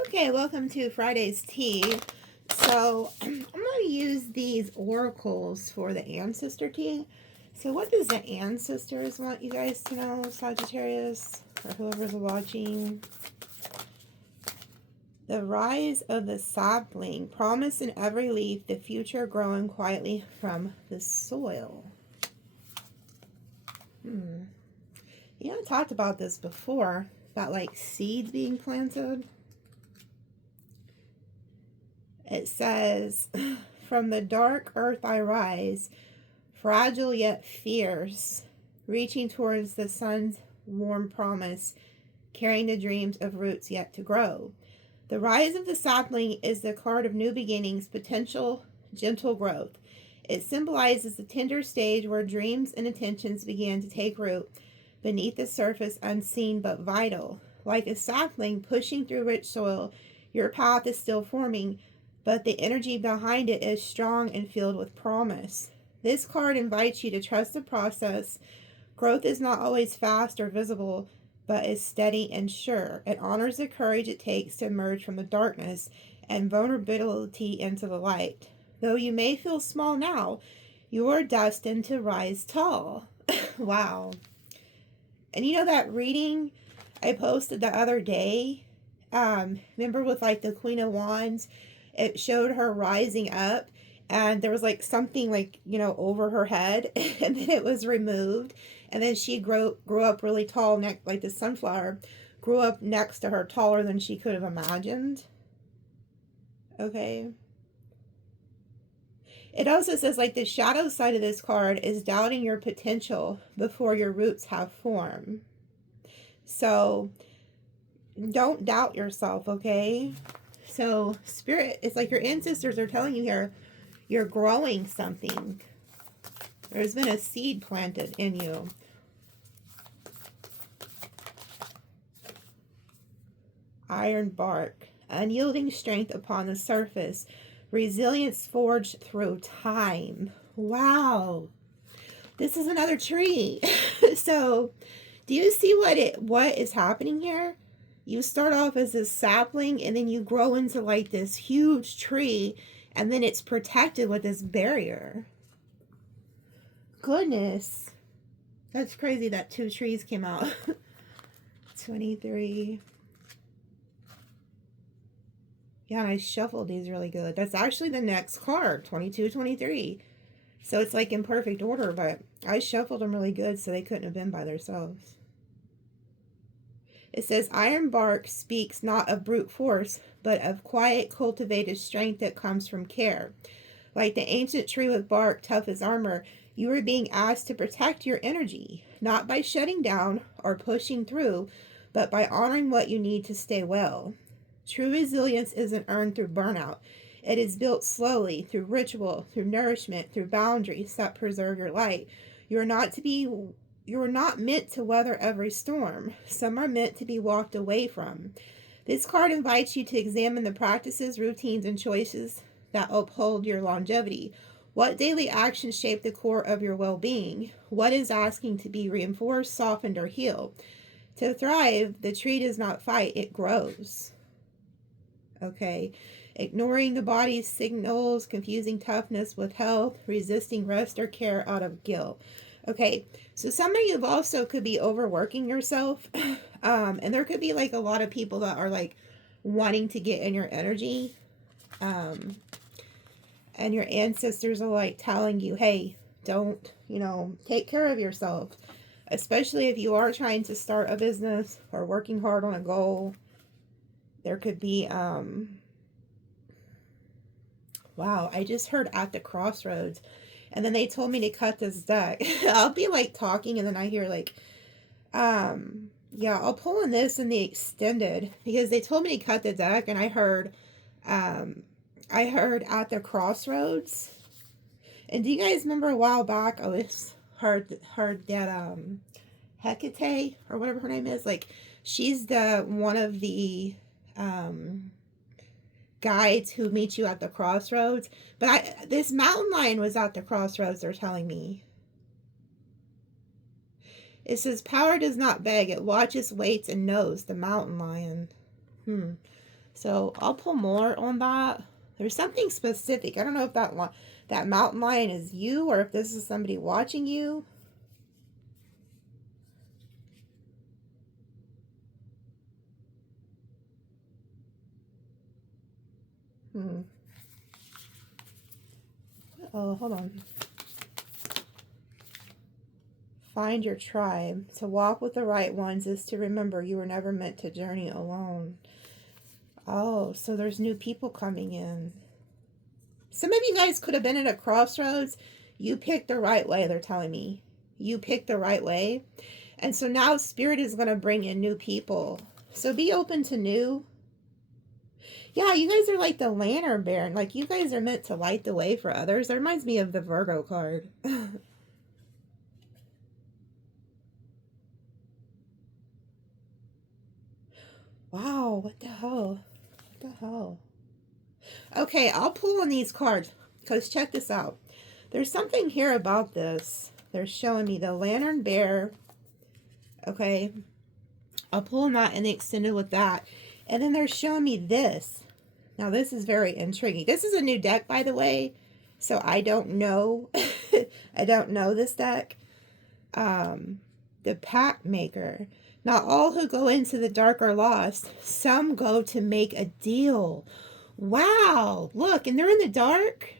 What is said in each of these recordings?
Okay, welcome to Friday's tea. So, I'm going to use these oracles for the ancestor tea. So, what does the ancestors want you guys to know, Sagittarius, or whoever's watching? The rise of the sapling, promise in every leaf, the future growing quietly from the soil. You know, I talked about this before, about like seeds being planted. It says, from the dark earth I rise, fragile yet fierce, reaching towards the sun's warm promise, carrying the dreams of roots yet to grow. The rise of the sapling is the card of new beginnings, potential, gentle growth. It symbolizes the tender stage where dreams and intentions begin to take root beneath the surface, unseen but vital. Like a sapling pushing through rich soil, your path is still forming, but the energy behind it is strong and filled with promise. This card invites you to trust the process. Growth is not always fast or visible, but is steady and sure. It honors the courage it takes to emerge from the darkness and vulnerability into the light. Though you may feel small now, you are destined to rise tall. Wow. And you know that reading I posted the other day? Remember with like the Queen of Wands? It showed her rising up, and there was like something like, you know, over her head, and then it was removed, and then she grew up really tall, like the sunflower grew up next to her, taller than she could have imagined. Okay. It also says like the shadow side of this card is doubting your potential before your roots have formed. So don't doubt yourself, okay? So, Spirit, it's like your ancestors are telling you here, you're growing something. There's been a seed planted in you. Iron bark, unyielding strength upon the surface, resilience forged through time. Wow. This is another tree. So, do you see what is happening here? You start off as a sapling, and then you grow into like this huge tree, and then it's protected with this barrier. Goodness. That's crazy that 2 trees came out. 23. Yeah, and I shuffled these really good. That's actually the next card, 22, 23. So it's like in perfect order, but I shuffled them really good so they couldn't have been by themselves. It says, iron bark speaks not of brute force, but of quiet, cultivated strength that comes from care. Like the ancient tree with bark tough as armor, you are being asked to protect your energy, not by shutting down or pushing through, but by honoring what you need to stay well. True resilience isn't earned through burnout. It is built slowly, through ritual, through nourishment, through boundaries that preserve your light. You are not meant to weather every storm. Some are meant to be walked away from. This card invites you to examine the practices, routines, and choices that uphold your longevity. What daily actions shape the core of your well-being? What is asking to be reinforced, softened, or healed? To thrive, the tree does not fight, it grows. Okay. Ignoring the body's signals, confusing toughness with health, resisting rest or care out of guilt. Okay, so some of you also could be overworking yourself. And there could be like a lot of people that are like wanting to get in your energy. And your ancestors are like telling you, hey, don't, take care of yourself. Especially if you are trying to start a business or working hard on a goal. There could be, wow, I just heard at the crossroads. And then they told me to cut this deck. I'll be like talking and then I hear like, yeah, I'll pull on this in the extended because they told me to cut the deck, and I heard at the crossroads. And do you guys remember a while back I was heard that Hecate or whatever her name is, like she's the one of the guides who meet you at the crossroads. But this mountain lion was at the crossroads, they're telling me. It says, power does not beg, it watches, waits, and knows. The mountain lion. So I'll pull more on that. There's something specific. I don't know if that mountain lion is you or if this is somebody watching you. Oh, hold on. Find your tribe. To walk with the right ones is to remember you were never meant to journey alone. Oh, so there's new people coming in. Some of you guys could have been at a crossroads. You picked the right way, they're telling me. You picked the right way. And so now Spirit is going to bring in new people. So be open to new. Yeah, you guys are like the lantern bearer. Like you guys are meant to light the way for others. That reminds me of the Virgo card. Wow, what the hell? What the hell? Okay, I'll pull on these cards because check this out. There's something here about this. They're showing me the lantern bearer. Okay, I'll pull on that and extend it with that. And then they're showing me this. Now, this is very intriguing. This is a new deck, by the way. So I don't know. I don't know this deck. The Pact Maker. Not all who go into the dark are lost. Some go to make a deal. Wow. Look, and they're in the dark.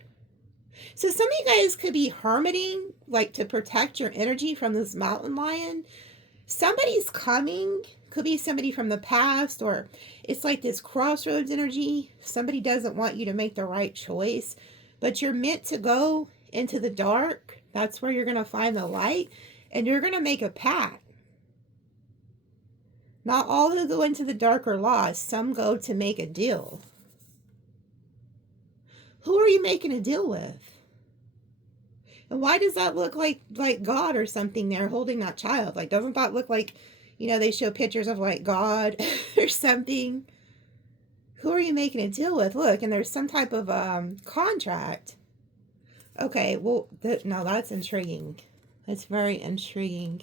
So some of you guys could be hermiting, like to protect your energy from this mountain lion. Somebody's coming. Could be somebody from the past, or it's like this crossroads energy. Somebody doesn't want you to make the right choice, but you're meant to go into the dark. That's where you're going to find the light, and you're going to make a pact. Not all who go into the dark are lost. Some go to make a deal. Who are you making a deal with? And why does that look like God or something there holding that child? Like, doesn't that look like, you know, they show pictures of like God or something? Who are you making a deal with? Look, and there's some type of contract. Okay, well, no, that's intriguing. That's very intriguing.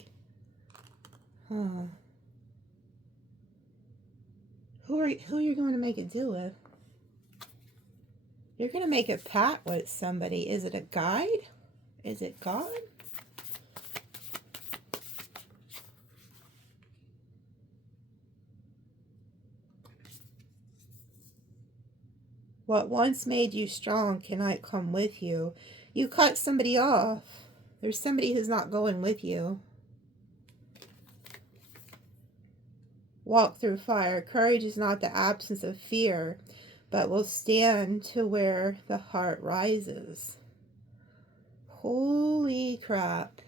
Huh. Who are you going to make a deal with? You're going to make a pact with somebody. Is it a guide? Is it God? What once made you strong cannot come with you. You cut somebody off. There's somebody who's not going with you. Walk through fire. Courage is not the absence of fear, but will stand to where the heart rises. Holy crap.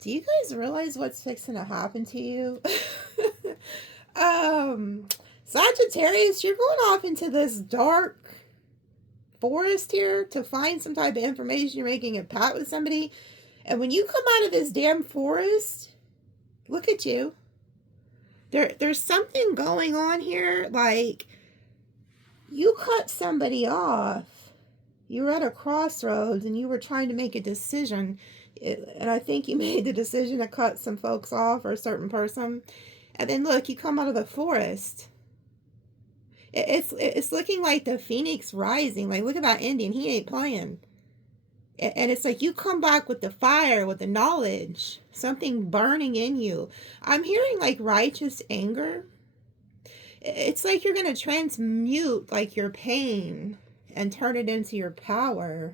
Do you guys realize what's fixing to happen to you? Sagittarius, you're going off into this dark forest here to find some type of information. You're making a pact with somebody. And when you come out of this damn forest, look at you. There's something going on here. Like, you cut somebody off. You were at a crossroads and you were trying to make a decision. And I think you made the decision to cut some folks off or a certain person. And then look, you come out of the forest. It's looking like the phoenix rising. Like, look at that Indian. He ain't playing. And it's like you come back with the fire, with the knowledge, something burning in you. I'm hearing like righteous anger. It's like you're going to transmute like your pain and turn it into your power.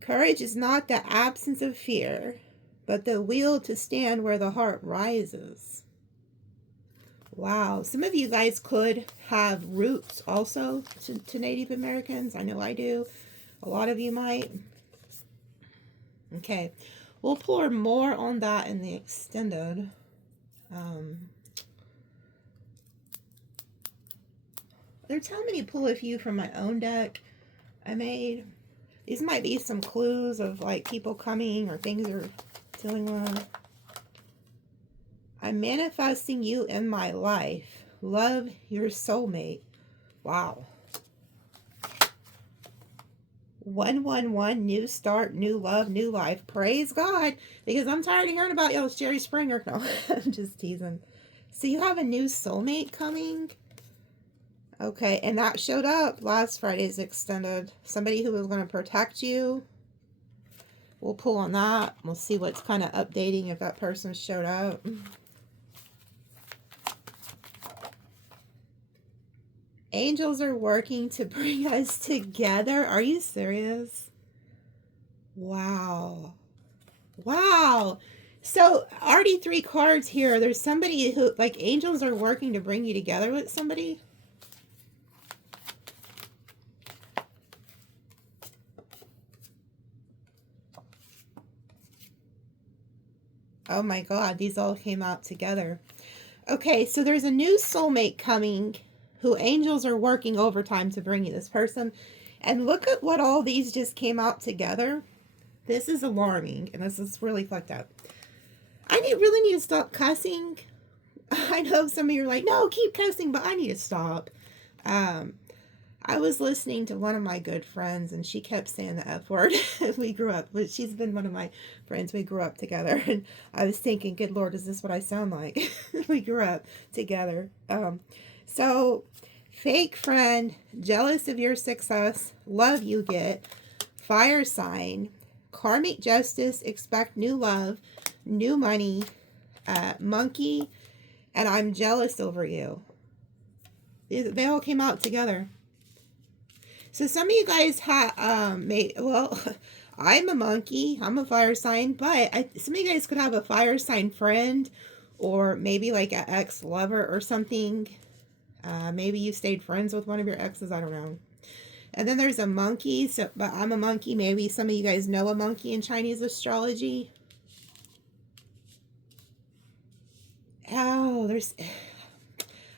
Courage is not the absence of fear, but the will to stand where the heart rises. Wow. Some of you guys could have roots also to Native Americans. I know I do. A lot of you might. Okay. We'll pour more on that in the extended. They're telling me to pull a few from my own deck I made. These might be some clues of like people coming or things are dealing with. I'm manifesting you in my life. Love your soulmate. Wow. 111, new start, new love, new life. Praise God. Because I'm tired of hearing about y'all's Jerry Springer. No, I'm just teasing. So you have a new soulmate coming. Okay, and that showed up last Friday's extended. Somebody who was going to protect you. We'll pull on that. We'll see what's kind of updating if that person showed up. Angels are working to bring us together. Are you serious? Wow. Wow. So already 3 cards here. There's somebody who, like, angels are working to bring you together with somebody. Oh my God, these all came out together. Okay, so there's a new soulmate coming who angels are working overtime to bring you this person. And look at what all these just came out together. This is alarming, and this is really fucked up. Really need to stop cussing. I know some of you are like, no, keep cussing, but I need to stop. I was listening to one of my good friends, and she kept saying the F word. We grew up, but she's been one of my friends. We grew up together, and I was thinking, good Lord, is this what I sound like? We grew up together. So, fake friend, jealous of your success, love you get, fire sign, karmic justice, expect new love, new money, monkey, and I'm jealous over you. They all came out together. So some of you guys have, well, I'm a monkey, I'm a fire sign, but some of you guys could have a fire sign friend, or maybe like an ex-lover or something. Maybe you stayed friends with one of your exes, I don't know. And then there's a monkey, so, but I'm a monkey. Maybe some of you guys know a monkey in Chinese astrology. Oh,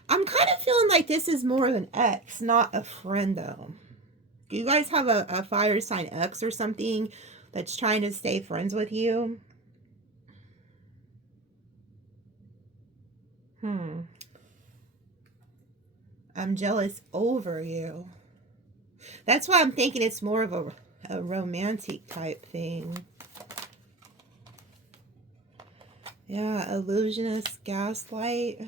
I'm kind of feeling like this is more of an ex, not a friend, though. Do you guys have a fire sign ex or something that's trying to stay friends with you? I'm jealous over you. That's why I'm thinking it's more of a romantic type thing. Yeah, illusionist, gaslight.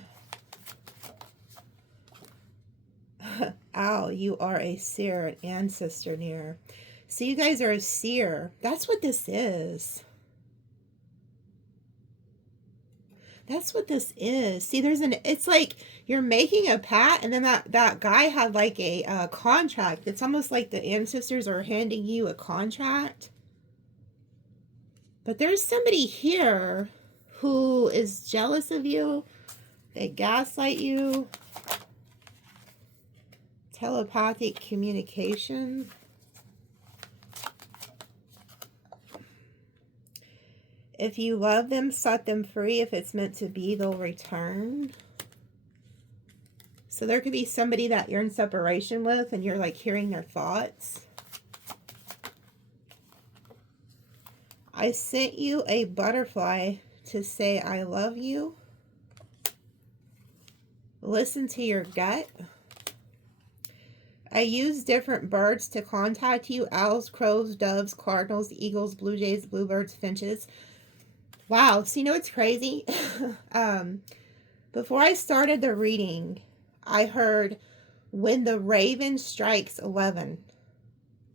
Ow, you are a seer, an ancestor near. So you guys are a seer. That's what this is. That's what this is. See, it's like you're making a pact, and then that guy had like a contract. It's almost like the ancestors are handing you a contract. But there's somebody here who is jealous of you. They gaslight you. Telepathic communication. If you love them, set them free. If it's meant to be, they'll return. So there could be somebody that you're in separation with, and you're like hearing their thoughts. I sent you a butterfly to say I love you. Listen to your gut. I use different birds to contact you. Owls, crows, doves, cardinals, eagles, blue jays, bluebirds, finches. Wow. So you know what's crazy? Before I started the reading, I heard when the raven strikes 11.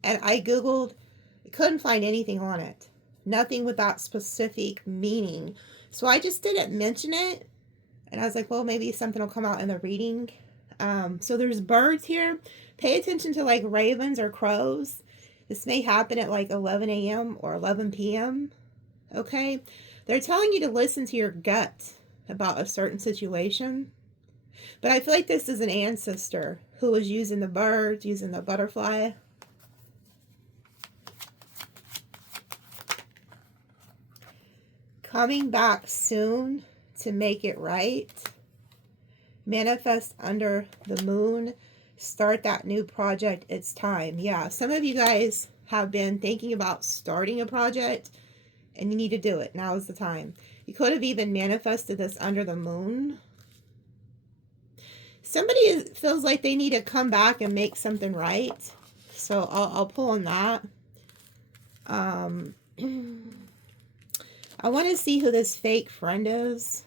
And I Googled, couldn't find anything on it. Nothing with that specific meaning. So I just didn't mention it. And I was like, well, maybe something will come out in the reading. So there's birds here. Pay attention to like ravens or crows. This may happen at like 11 a.m. or 11 p.m. Okay? They're telling you to listen to your gut about a certain situation. But I feel like this is an ancestor who was using the birds, using the butterfly. Coming back soon to make it right. Manifest under the moon. Start that new project. It's time. Yeah, some of you guys have been thinking about starting a project, and you need to do it. Now is the time. You could have even manifested this under the moon. Somebody feels like they need to come back and make something right. So I'll pull on that. I want to see who this fake friend is.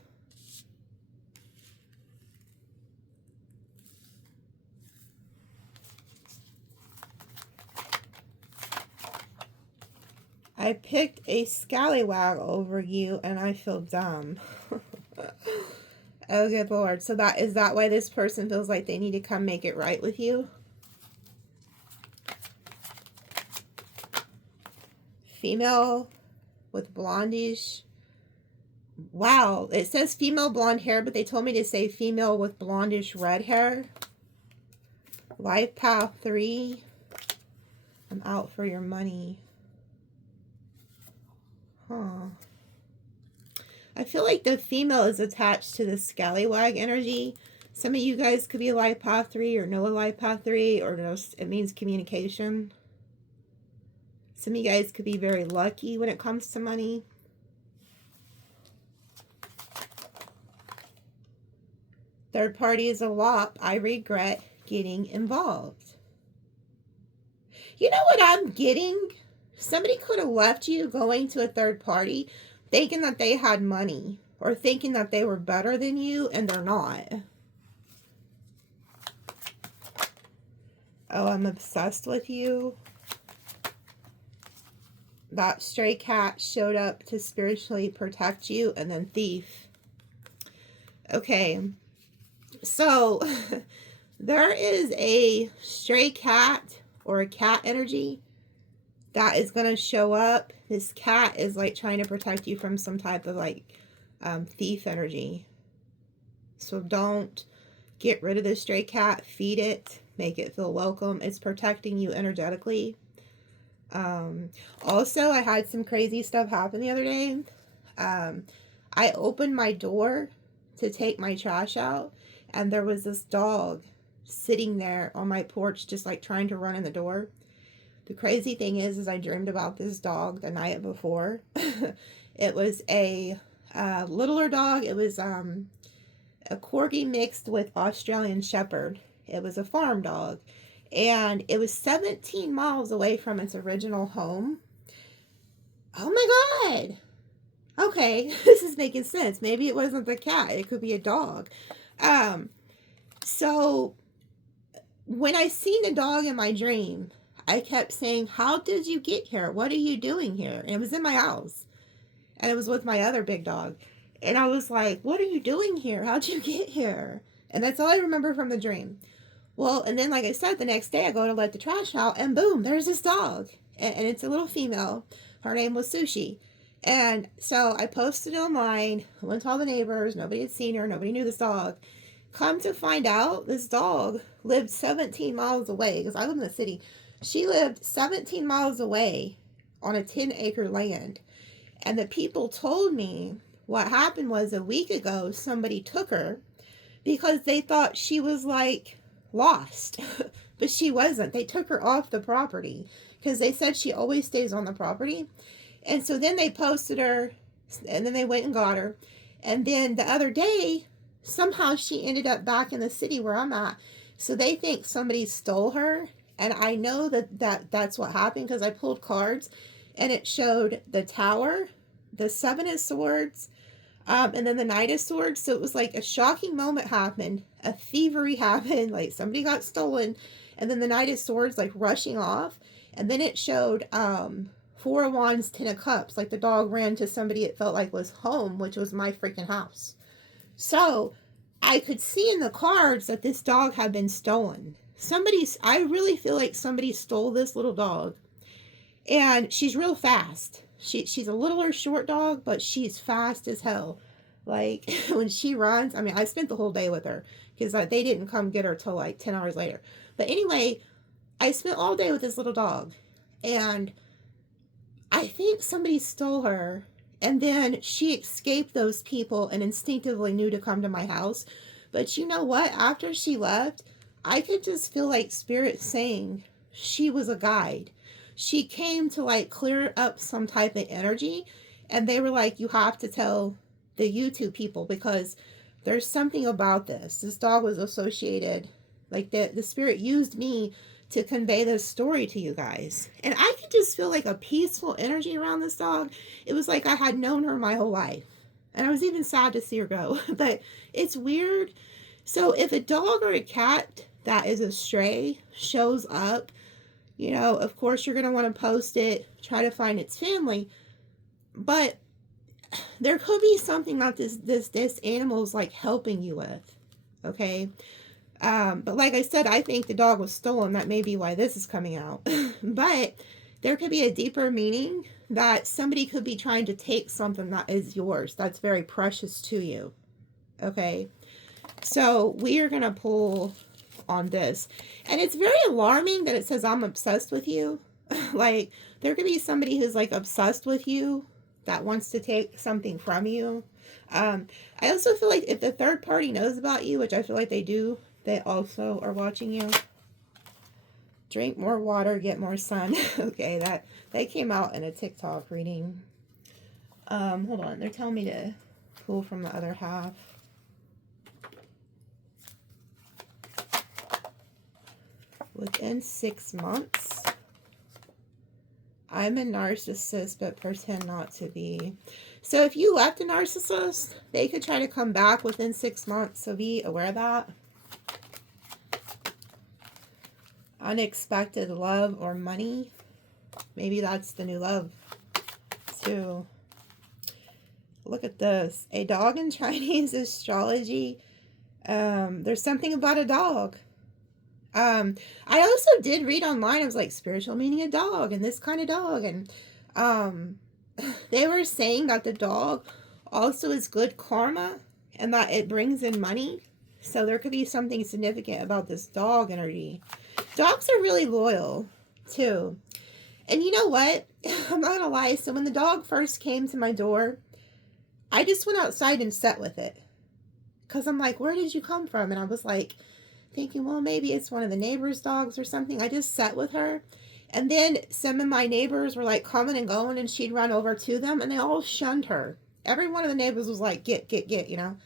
I picked a scallywag over you and I feel dumb. Oh, good Lord. So is that why this person feels like they need to come make it right with you? Female with blondish. Wow. It says female blonde hair, but they told me to say female with blondish red hair. Life path 3. I'm out for your money. Huh. I feel like the female is attached to the scallywag energy. Some of you guys could be life path 3 or know a life path 3, or it means communication. Some of you guys could be very lucky when it comes to money. Third party is alot. I regret getting involved. You know what I'm getting? Somebody could have left you going to a third party thinking that they had money or thinking that they were better than you, and they're not. Oh, I'm obsessed with you. That stray cat showed up to spiritually protect you, and then thief. Okay. So, there is a stray cat or a cat energy that is going to show up. This cat is like trying to protect you from some type of like thief energy. So don't get rid of the stray cat. Feed it. Make it feel welcome. It's protecting you energetically. Also, I had some crazy stuff happen the other day. I opened my door to take my trash out, and there was this dog sitting there on my porch just like trying to run in the door. The crazy thing is I dreamed about this dog the night before. It was a littler dog. It was a corgi mixed with Australian Shepherd. It was a farm dog, and it was 17 miles away from its original home. Oh my God. Okay, this is making sense. Maybe it wasn't the cat. It could be a dog. So when I seen the dog in my dream, I kept saying, how did you get here? What are you doing here? And it was in my house. And it was with my other big dog. And I was like, what are you doing here? How'd you get here? And that's all I remember from the dream. Well, and then like I said, the next day I go to let the trash out, and boom, there's this dog. And it's a little female. Her name was Sushi. And so I posted it online. I went to all the neighbors. Nobody had seen her. Nobody knew this dog. Come to find out, this dog lived 17 miles away, because I live in the city. She lived 17 miles away on a 10-acre land. And the people told me what happened was a week ago, somebody took her because they thought she was like lost, but she wasn't. They took her off the property because they said she always stays on the property. And so then they posted her, and then they went and got her. And then the other day, somehow she ended up back in the city where I'm at. So they think somebody stole her. And I know that's what happened because I pulled cards, and it showed the Tower, the Seven of Swords, and then the Knight of Swords. So it was like a shocking moment happened. A thievery happened. Like somebody got stolen. And then the Knight of Swords like rushing off. And then it showed Four of Wands, Ten of Cups. Like the dog ran to somebody it felt like was home, which was my freaking house. So I could see in the cards that this dog had been stolen. I really feel like somebody stole this little dog. And she's real fast. She's a littler short dog, but she's fast as hell. Like when she runs, I mean, I spent the whole day with her because they didn't come get her till like 10 hours later. But anyway, I spent all day with this little dog. And I think somebody stole her. And then she escaped those people and instinctively knew to come to my house. But you know what? After she left, I could just feel like Spirit saying she was a guide. She came to like clear up some type of energy. And they were like, you have to tell the YouTube people because there's something about this. This dog was associated, like the Spirit used me to convey this story to you guys. And I could just feel like a peaceful energy around this dog. It was like I had known her my whole life. And I was even sad to see her go. But it's weird. So if a dog or a cat that is a stray shows up, You know, of course, you're going to want to post it, try to find its family. But there could be something that this animal is like helping you with. Okay. But like I said, I think the dog was stolen. That may be why this is coming out. But there could be a deeper meaning that somebody could be trying to take something that is yours, that's very precious to you. Okay. So we are going to pull on this. And it's very alarming that it says, I'm obsessed with you. Like, there could be somebody who's like obsessed with you that wants to take something from you. I also feel like if the third party knows about you, which I feel like they do, they also are watching you. Drink more water, get more sun. Okay, that came out in a TikTok reading. Hold on, they're telling me to pull from the other half. Within 6 months, I'm a narcissist, but pretend not to be. So if you left a narcissist, they could try to come back within 6 months. So be aware of that. Unexpected love or money. Maybe that's the new love too. Look at this. A dog in Chinese astrology. There's something about a dog. I also did read online. I was like, spiritual meaning a dog and this kind of dog. And they were saying that the dog also is good karma and that it brings in money. So there could be something significant about this dog energy. Dogs are really loyal too. And you know what? I'm not gonna lie. So when the dog first came to my door, I just went outside and sat with it. Because I'm like, where did you come from? And I was like, thinking, well, maybe it's one of the neighbors' dogs or something. I just sat with her. And then some of my neighbors were like coming and going, and she'd run over to them, and they all shunned her. Every one of the neighbors was like, get, you know.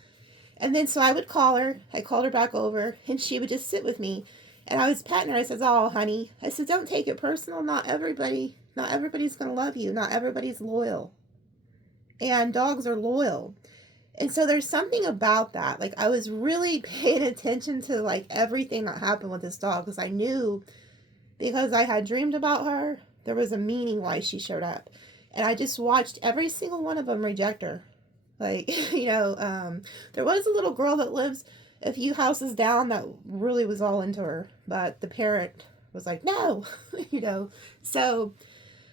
And then so I would call her. I called her back over, and she would just sit with me. And I was petting her. I said, oh, honey. I said, don't take it personal. Not everybody's going to love you. Not everybody's loyal. And dogs are loyal. And so there's something about that. Like, I was really paying attention to, like, everything that happened with this dog. Because I knew, because I had dreamed about her, there was a meaning why she showed up. And I just watched every single one of them reject her. Like, you know, there was a little girl that lives a few houses down that really was all into her. But the parent was like, no, you know. So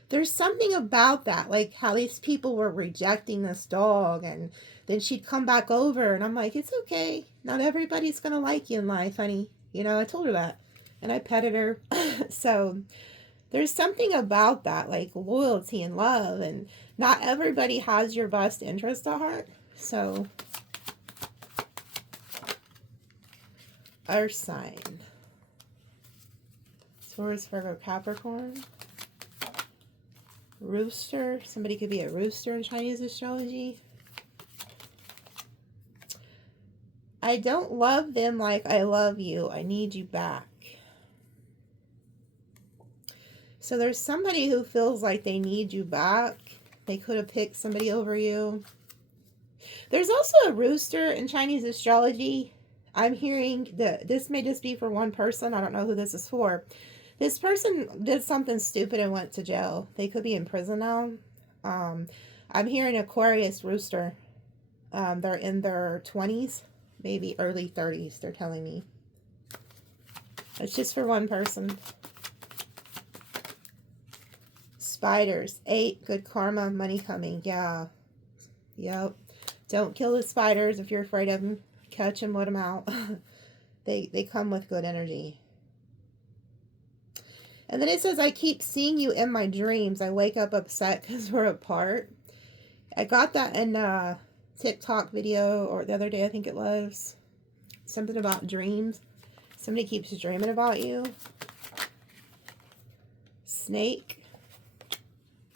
there's something about that. Like, how these people were rejecting this dog, and then she'd come back over, and I'm like, it's okay. Not everybody's going to like you in life, honey. You know, I told her that. And I petted her. So there's something about that, like loyalty and love. And not everybody has your best interest at heart. So, our sign. Taurus, Virgo, Capricorn. Rooster. Somebody could be a rooster in Chinese astrology. I don't love them like I love you. I need you back. So there's somebody who feels like they need you back. They could have picked somebody over you. There's also a rooster in Chinese astrology. I'm hearing that this may just be for one person. I don't know who this is for. This person did something stupid and went to jail. They could be in prison now. I'm hearing Aquarius rooster. They're in their 20s. Maybe early 30s, they're telling me. It's just for one person. Spiders. 8, good karma, money coming. Yeah. Yep. Don't kill the spiders if you're afraid of them. Catch them, let them out. They come with good energy. And then it says, I keep seeing you in my dreams. I wake up upset because we're apart. I got that in TikTok video, or the other day I think it was, something about dreams. Somebody keeps dreaming about you. Snake.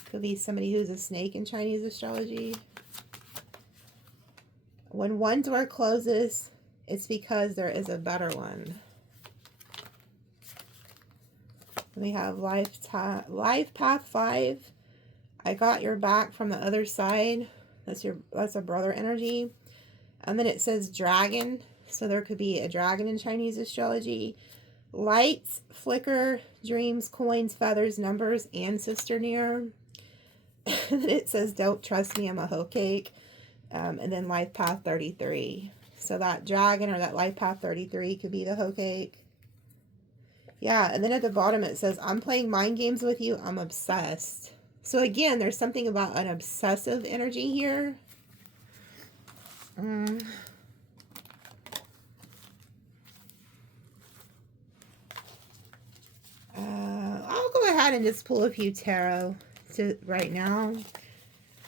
Could be somebody who's a snake in Chinese astrology. When one door closes, it's because there is a better one. We have life path 5. I got your back from the other side. That's a brother energy. And then it says dragon. So there could be a dragon in Chinese astrology. Lights, flicker, dreams, coins, feathers, numbers, ancestor near. And then it says, don't trust me, I'm a hoe cake. And then life path 33. So that dragon or that life path 33 could be the hoe cake. Yeah, and then at the bottom it says, I'm playing mind games with you, I'm obsessed. So again, there's something about an obsessive energy here. I'll go ahead and just pull a few tarot right now.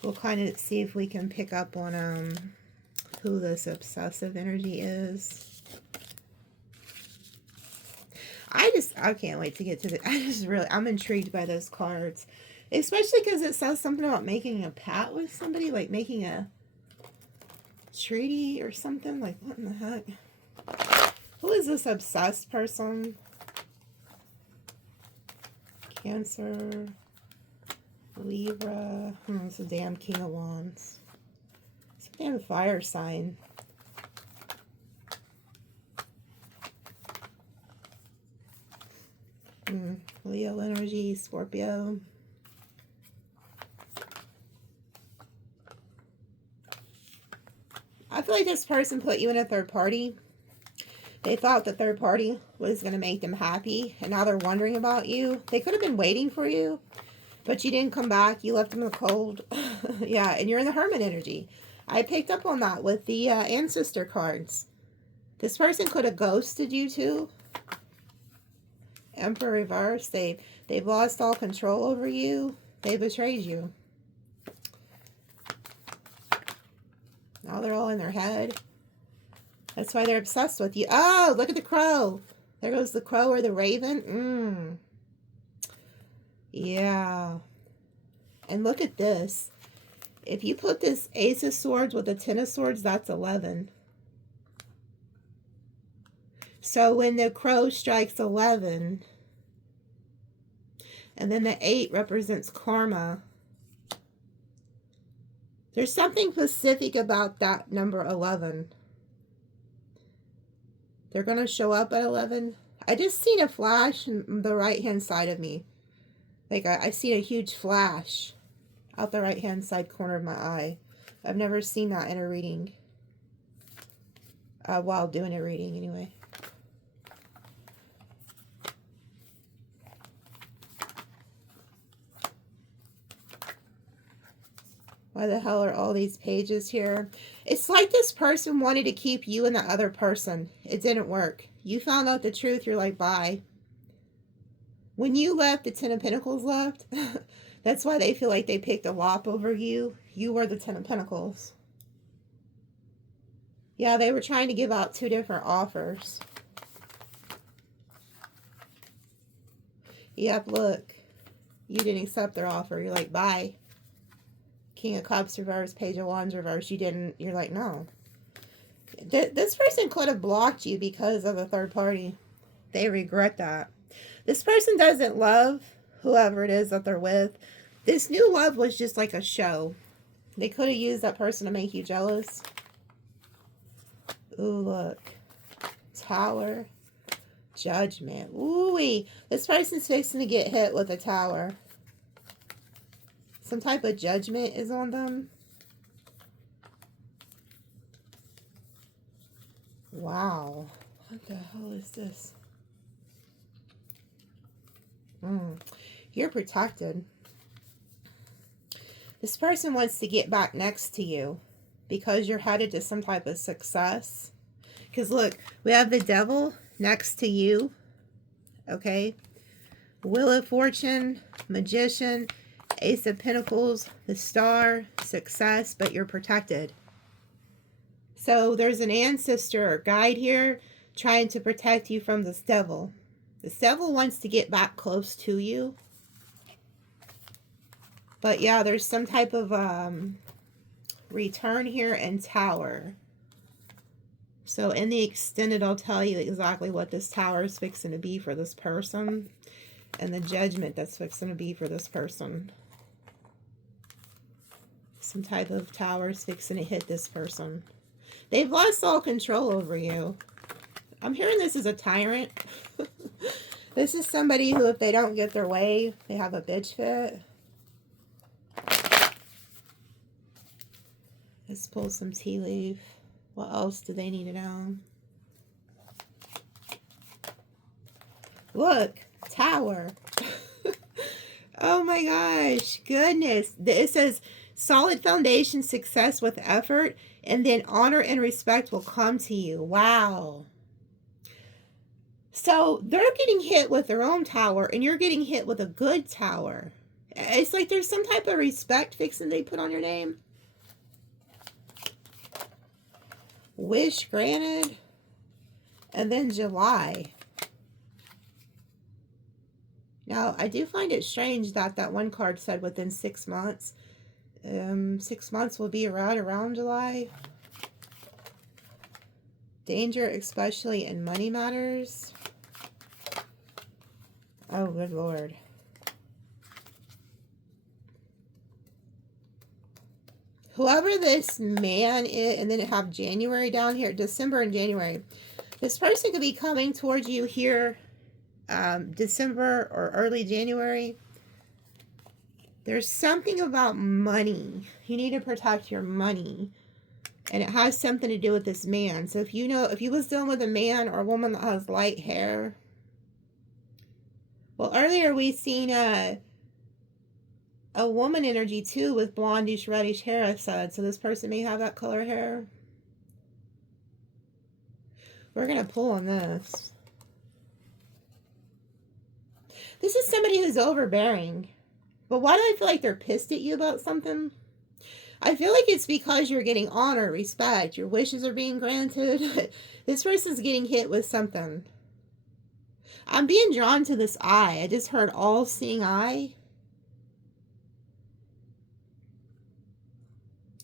We'll kind of see if we can pick up on who this obsessive energy is. I can't wait to get to the, I'm intrigued by those cards. Especially because it says something about making a pact with somebody, like making a treaty or something. Like, what in the heck? Who is this obsessed person? Cancer, Libra. It's a damn King of Wands. It's a damn fire sign. Leo energy, Scorpio. I feel like this person put you in a third party. They thought the third party was going to make them happy, and now they're wondering about you. They could have been waiting for you, but you didn't come back. You left them in the cold. Yeah, and you're in the Hermit energy. I picked up on that with the ancestor cards. This person could have ghosted you too. Emperor reverse. They've lost all control over you. They betrayed you. Now they're all in their head. That's why they're obsessed with you. Oh, look at the crow. There goes the crow or the raven. Yeah. And look at this. If you put this Ace of Swords with the Ten of Swords, that's 11. So when the crow strikes 11, and then the 8 represents karma, there's something specific about that number 11. They're going to show up at 11. I just seen a flash in the right-hand side of me. Like, I seen a huge flash out the right-hand side corner of my eye. I've never seen that in a reading. While doing a reading, anyway. Why the hell are all these pages here? It's like this person wanted to keep you and the other person. It didn't work. You found out the truth. You're like, bye. When you left, the Ten of Pentacles left. That's why they feel like they picked a lop over you. You were the Ten of Pentacles. Yeah, they were trying to give out 2 different offers. Yep, look. You didn't accept their offer. You're like, bye. King of Cups reverse, Page of Wands reverse. You didn't. You're like, no. This person could have blocked you because of a third party. They regret that. This person doesn't love whoever it is that they're with. This new love was just like a show. They could have used that person to make you jealous. Ooh, look. Tower. Judgment. Ooh-wee. This person's fixing to get hit with a tower. Some type of judgment is on them. Wow. What the hell is this? You're protected. This person wants to get back next to you because you're headed to some type of success. Because look, we have the Devil next to you. Okay? Wheel of Fortune, Magician, Ace of Pentacles, the Star, success, but you're protected. So there's an ancestor or guide here trying to protect you from this devil. This devil wants to get back close to you. But yeah, there's some type of return here and tower. So in the extended, I'll tell you exactly what this tower is fixing to be for this person. And the judgment that's fixing to be for this person. Some type of tower is fixing to hit this person. They've lost all control over you. I'm hearing this is a tyrant. This is somebody who, if they don't get their way, they have a bitch fit. Let's pull some tea leaf. What else do they need to know? Look, Tower. Oh my gosh, goodness. It says solid foundation, success with effort, and then honor and respect will come to you. Wow. So they're getting hit with their own tower, and you're getting hit with a good tower. It's like there's some type of respect fixing they put on your name. Wish granted. And then July. Now, I do find it strange that that one card said within 6 months. 6 months will be around July. Danger, especially in money matters. Oh, good Lord. Whoever this man is, and then it have January down here, December and January. This person could be coming towards you here December or early January. There's something about money. You need to protect your money. And it has something to do with this man. So if you know, if you was dealing with a man or a woman that has light hair. Well, earlier we seen a woman energy too with blondish, reddish hair, I said. So this person may have that color hair. We're going to pull on this. This is somebody who's overbearing. But why do I feel like they're pissed at you about something? I feel like it's because you're getting honor, respect. Your wishes are being granted. This person's getting hit with something. I'm being drawn to this eye. I just heard all-seeing eye.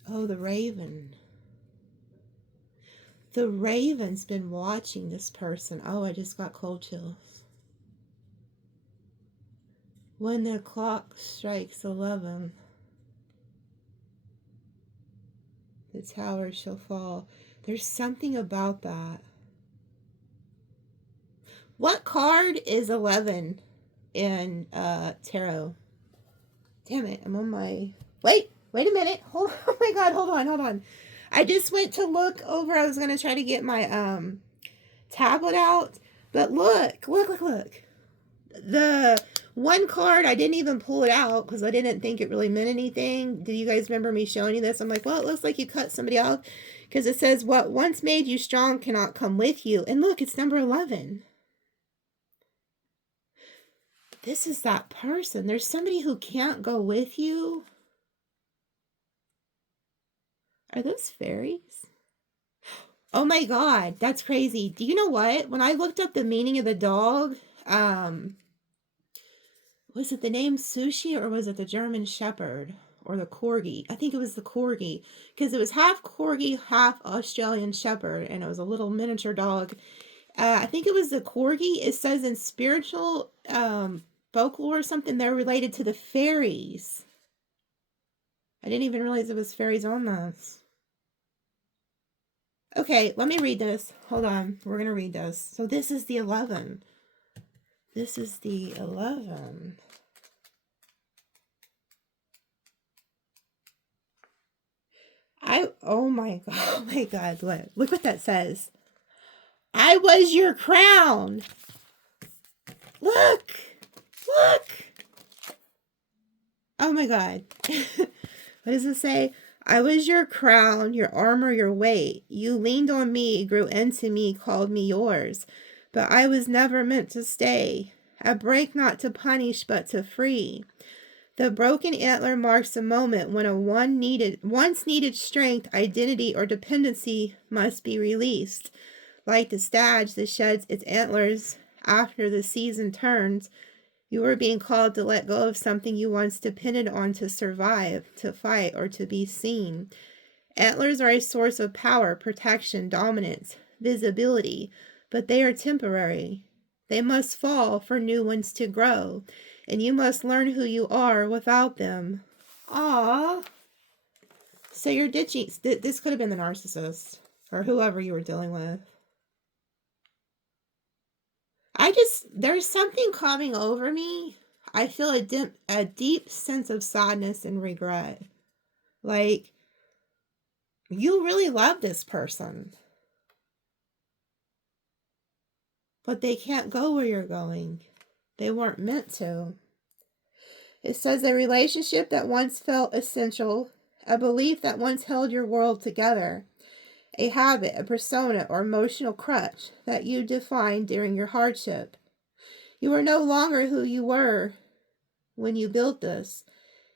Oh, the raven. The raven's been watching this person. Oh, I just got cold chills. When the clock strikes 11, the tower shall fall. There's something about that. What card is 11 in tarot? Damn it, I'm on my... Wait a minute. Oh my God, hold on. I just went to look over. I was going to try to get my tablet out. But look. The one card, I didn't even pull it out because I didn't think it really meant anything. Do you guys remember me showing you this? I'm like, well, it looks like you cut somebody off because it says, what once made you strong cannot come with you. And look, it's number 11. This is that person. There's somebody who can't go with you. Are those fairies? Oh my God, that's crazy. Do you know what? When I looked up the meaning of the dog, was it the name Sushi or was it the German Shepherd or the Corgi? I think it was the Corgi because it was half Corgi, half Australian Shepherd, and it was a little miniature dog. I think it was the Corgi. It says in spiritual folklore or something, they're related to the fairies. I didn't even realize it was fairies on this. Okay, let me read this. Hold on. We're going to read this. So this is the 11. This is the 11. Oh my God, look what that says. I was your crown. Look. Oh my God. What does it say? I was your crown, your armor, your weight. You leaned on me, grew into me, called me yours. But I was never meant to stay. I break not to punish, but to free. The broken antler marks a moment when a once needed strength, identity, or dependency must be released. Like the stag that sheds its antlers after the season turns, you are being called to let go of something you once depended on to survive, to fight, or to be seen. Antlers are a source of power, protection, dominance, visibility, but they are temporary. They must fall for new ones to grow, and you must learn who you are without them. Aww. So you're ditching. This could have been the narcissist, or whoever you were dealing with. there's something coming over me. I feel a deep sense of sadness and regret. Like, you really love this person, but they can't go where you're going. They weren't meant to. It says a relationship that once felt essential, a belief that once held your world together, a habit, a persona, or emotional crutch that you defined during your hardship. You are no longer who you were when you built this.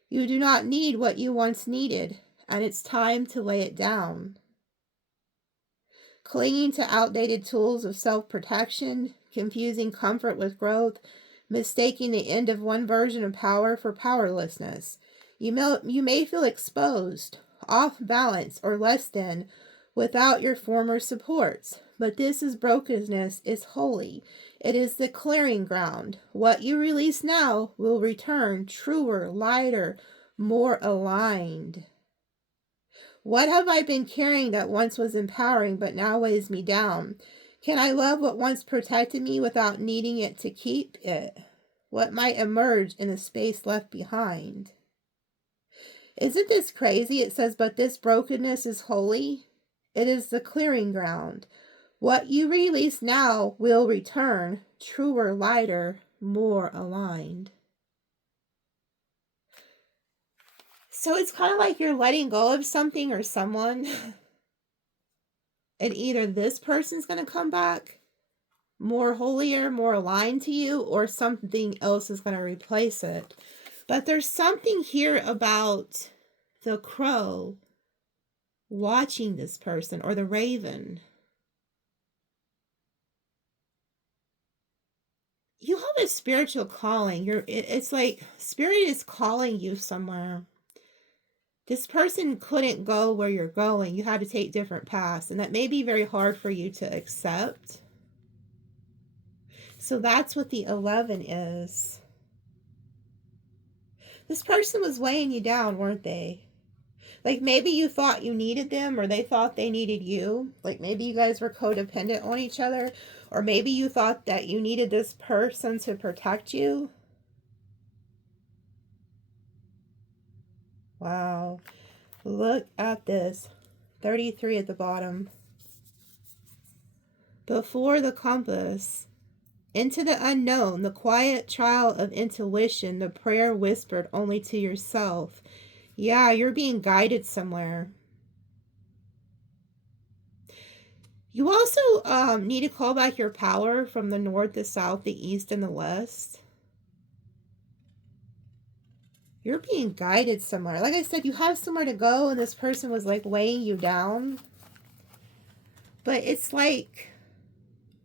You do not need what you once needed, and it's time to lay it down. Clinging to outdated tools of self-protection, confusing comfort with growth, mistaking the end of one version of power for powerlessness. You may feel exposed, off balance, or less than without your former supports. But this brokenness is holy. It is the clearing ground. What you release now will return truer, lighter, more aligned. What have I been carrying that once was empowering but now weighs me down? Can I love what once protected me without needing it to keep it? What might emerge in the space left behind? Isn't this crazy? It says, but this brokenness is holy. It is the clearing ground. What you release now will return, truer, lighter, more aligned. So it's kind of like you're letting go of something or someone. And either this person's going to come back more holier, more aligned to you, or something else is going to replace it. But there's something here about the crow watching this person, or the raven. You have a spiritual calling. It's like spirit is calling you somewhere. This person couldn't go where you're going. You had to take different paths, and that may be very hard for you to accept. So that's what the 11 is. This person was weighing you down, weren't they? Like, maybe you thought you needed them, or they thought they needed you. Like, maybe you guys were codependent on each other, or maybe you thought that you needed this person to protect you. Wow. Look at this. 33 at the bottom. Before the compass. Into the unknown, the quiet trial of intuition, the prayer whispered only to yourself. Yeah, you're being guided somewhere. You also need to call back your power from the north, the south, the east, and the west. You're being guided somewhere. Like I said, you have somewhere to go, and this person was like weighing you down. But it's like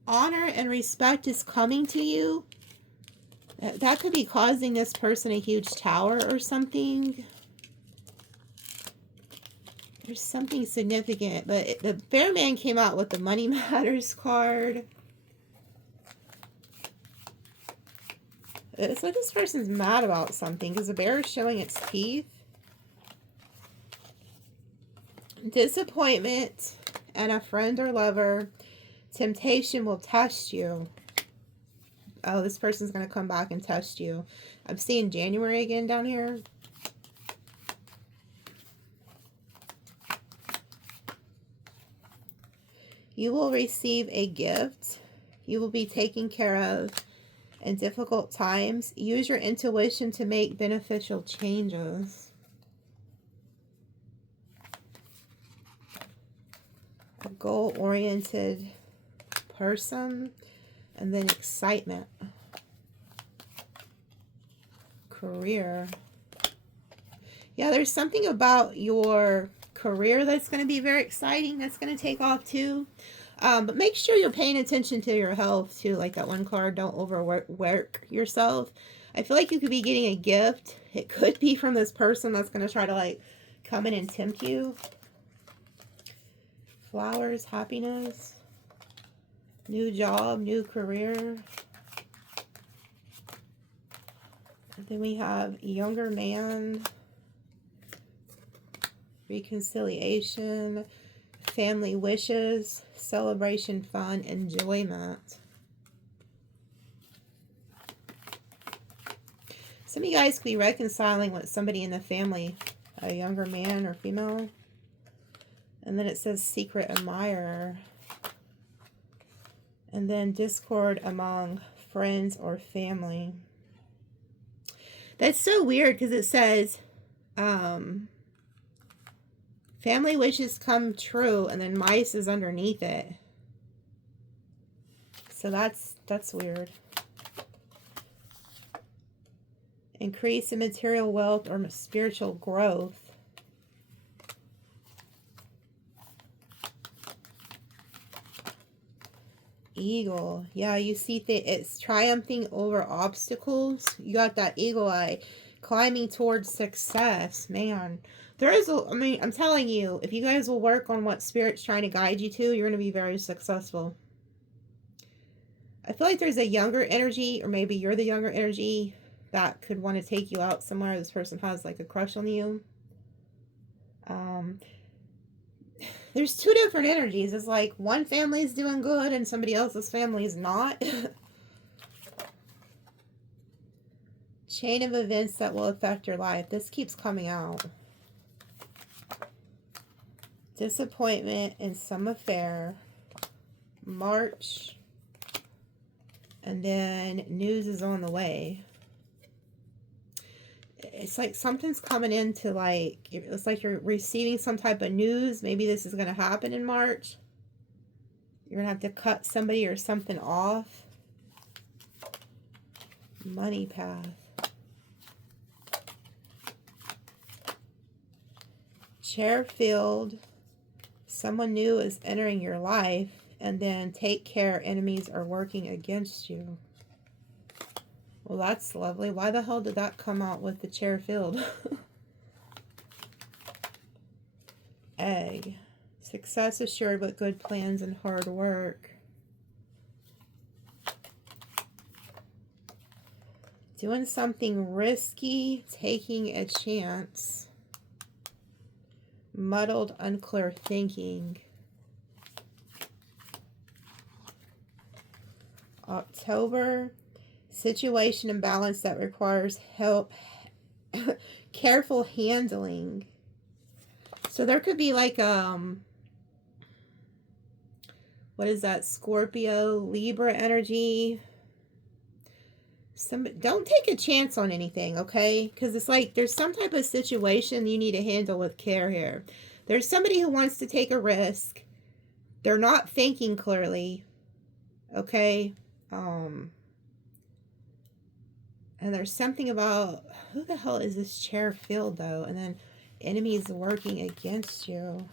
honor and respect is coming to you. That could be causing this person a huge tower or something. There's something significant, but the Bear Man came out with the Money Matters card. It's like this person's mad about something because the bear is showing its teeth. Disappointment and a friend or lover. Temptation will test you. Oh, this person's going to come back and test you. I'm seeing January again down here. You will receive a gift. You will be taken care of in difficult times. Use your intuition to make beneficial changes. A goal-oriented person. And then excitement. Career. Yeah, there's something about your career that's going to be very exciting. That's going to take off too. But make sure you're paying attention to your health too. Like that one card, don't overwork yourself. I feel like you could be getting a gift. It could be from this person that's going to try to like come in and tempt you. Flowers, happiness. New job, new career. And then we have younger man. Reconciliation. Family wishes. Celebration, fun, enjoyment. Some of you guys could be reconciling with somebody in the family, a younger man or female. And then it says secret admirer. And then discord among friends or family. That's so weird because it says family wishes come true, and then mice is underneath it. So that's weird. Increase in material wealth or spiritual growth. Eagle. Yeah, you see it's triumphing over obstacles. You got that eagle eye. Climbing towards success. Man, there is I mean, I'm telling you, if you guys will work on what Spirit's trying to guide you to, you're going to be very successful. I feel like there's a younger energy, or maybe you're the younger energy, that could want to take you out somewhere. This person has like a crush on you. There's two different energies. It's like one family is doing good and somebody else's family is not. Chain of events that will affect your life. This keeps coming out. Disappointment in some affair. March. And then news is on the way. It's like something's coming into like, it's like you're receiving some type of news. Maybe this is going to happen in March. You're going to have to cut somebody or something off. Money path. Chair field. Someone new is entering your life. And then take care, enemies are working against you. Well, that's lovely. Why the hell did that come out with the chair field? Egg. Success assured with good plans and hard work. Doing something risky, taking a chance. Muddled, unclear thinking. October. Situation and balance that requires help. Careful handling. So there could be like what is that? Scorpio, Libra energy. Don't take a chance on anything, okay? Because it's like there's some type of situation you need to handle with care here. There's somebody who wants to take a risk. They're not thinking clearly, okay? And there's something about, who the hell is this chair filled though? And then enemies working against you.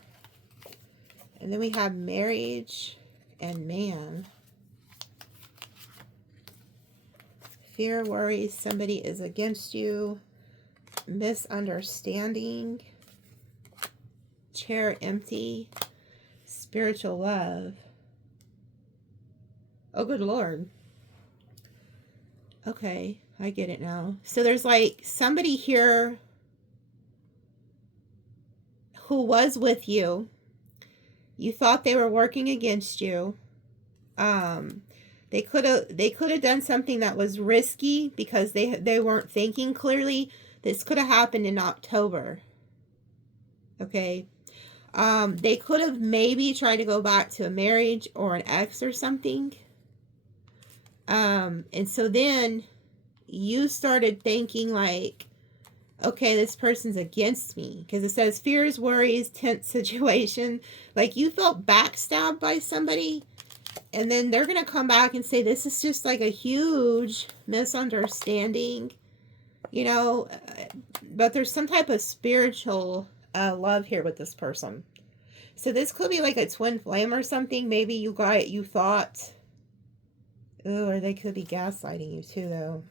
And then we have marriage and man. Fear, worry, somebody is against you. Misunderstanding. Chair empty. Spiritual love. Oh, good Lord. Okay, I get it now. So there's like somebody here who was with you. You thought they were working against you. They could have done something that was risky because they weren't thinking clearly. This could have happened in October. Okay. They could have maybe tried to go back to a marriage or an ex or something. And so then you started thinking like, okay, this person's against me. Because it says fears, worries, tense situation. Like you felt backstabbed by somebody. And then they're going to come back and say, this is just like a huge misunderstanding. You know, but there's some type of spiritual love here with this person. So this could be like a twin flame or something. Maybe you thought, oh, or they could be gaslighting you too, though.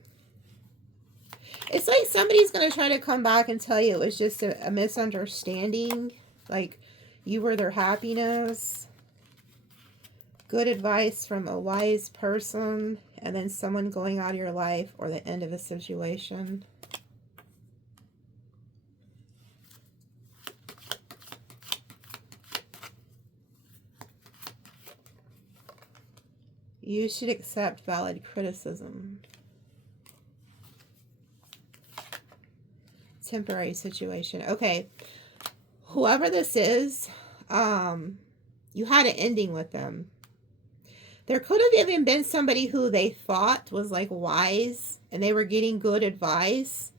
It's like somebody's going to try to come back and tell you it was just a misunderstanding. Like you were their happiness. Good advice from a wise person. And then someone going out of your life or the end of a situation. You should accept valid criticism. Temporary situation. Okay. Whoever this is, you had an ending with them. There could have even been somebody who they thought was like wise and they were getting good advice.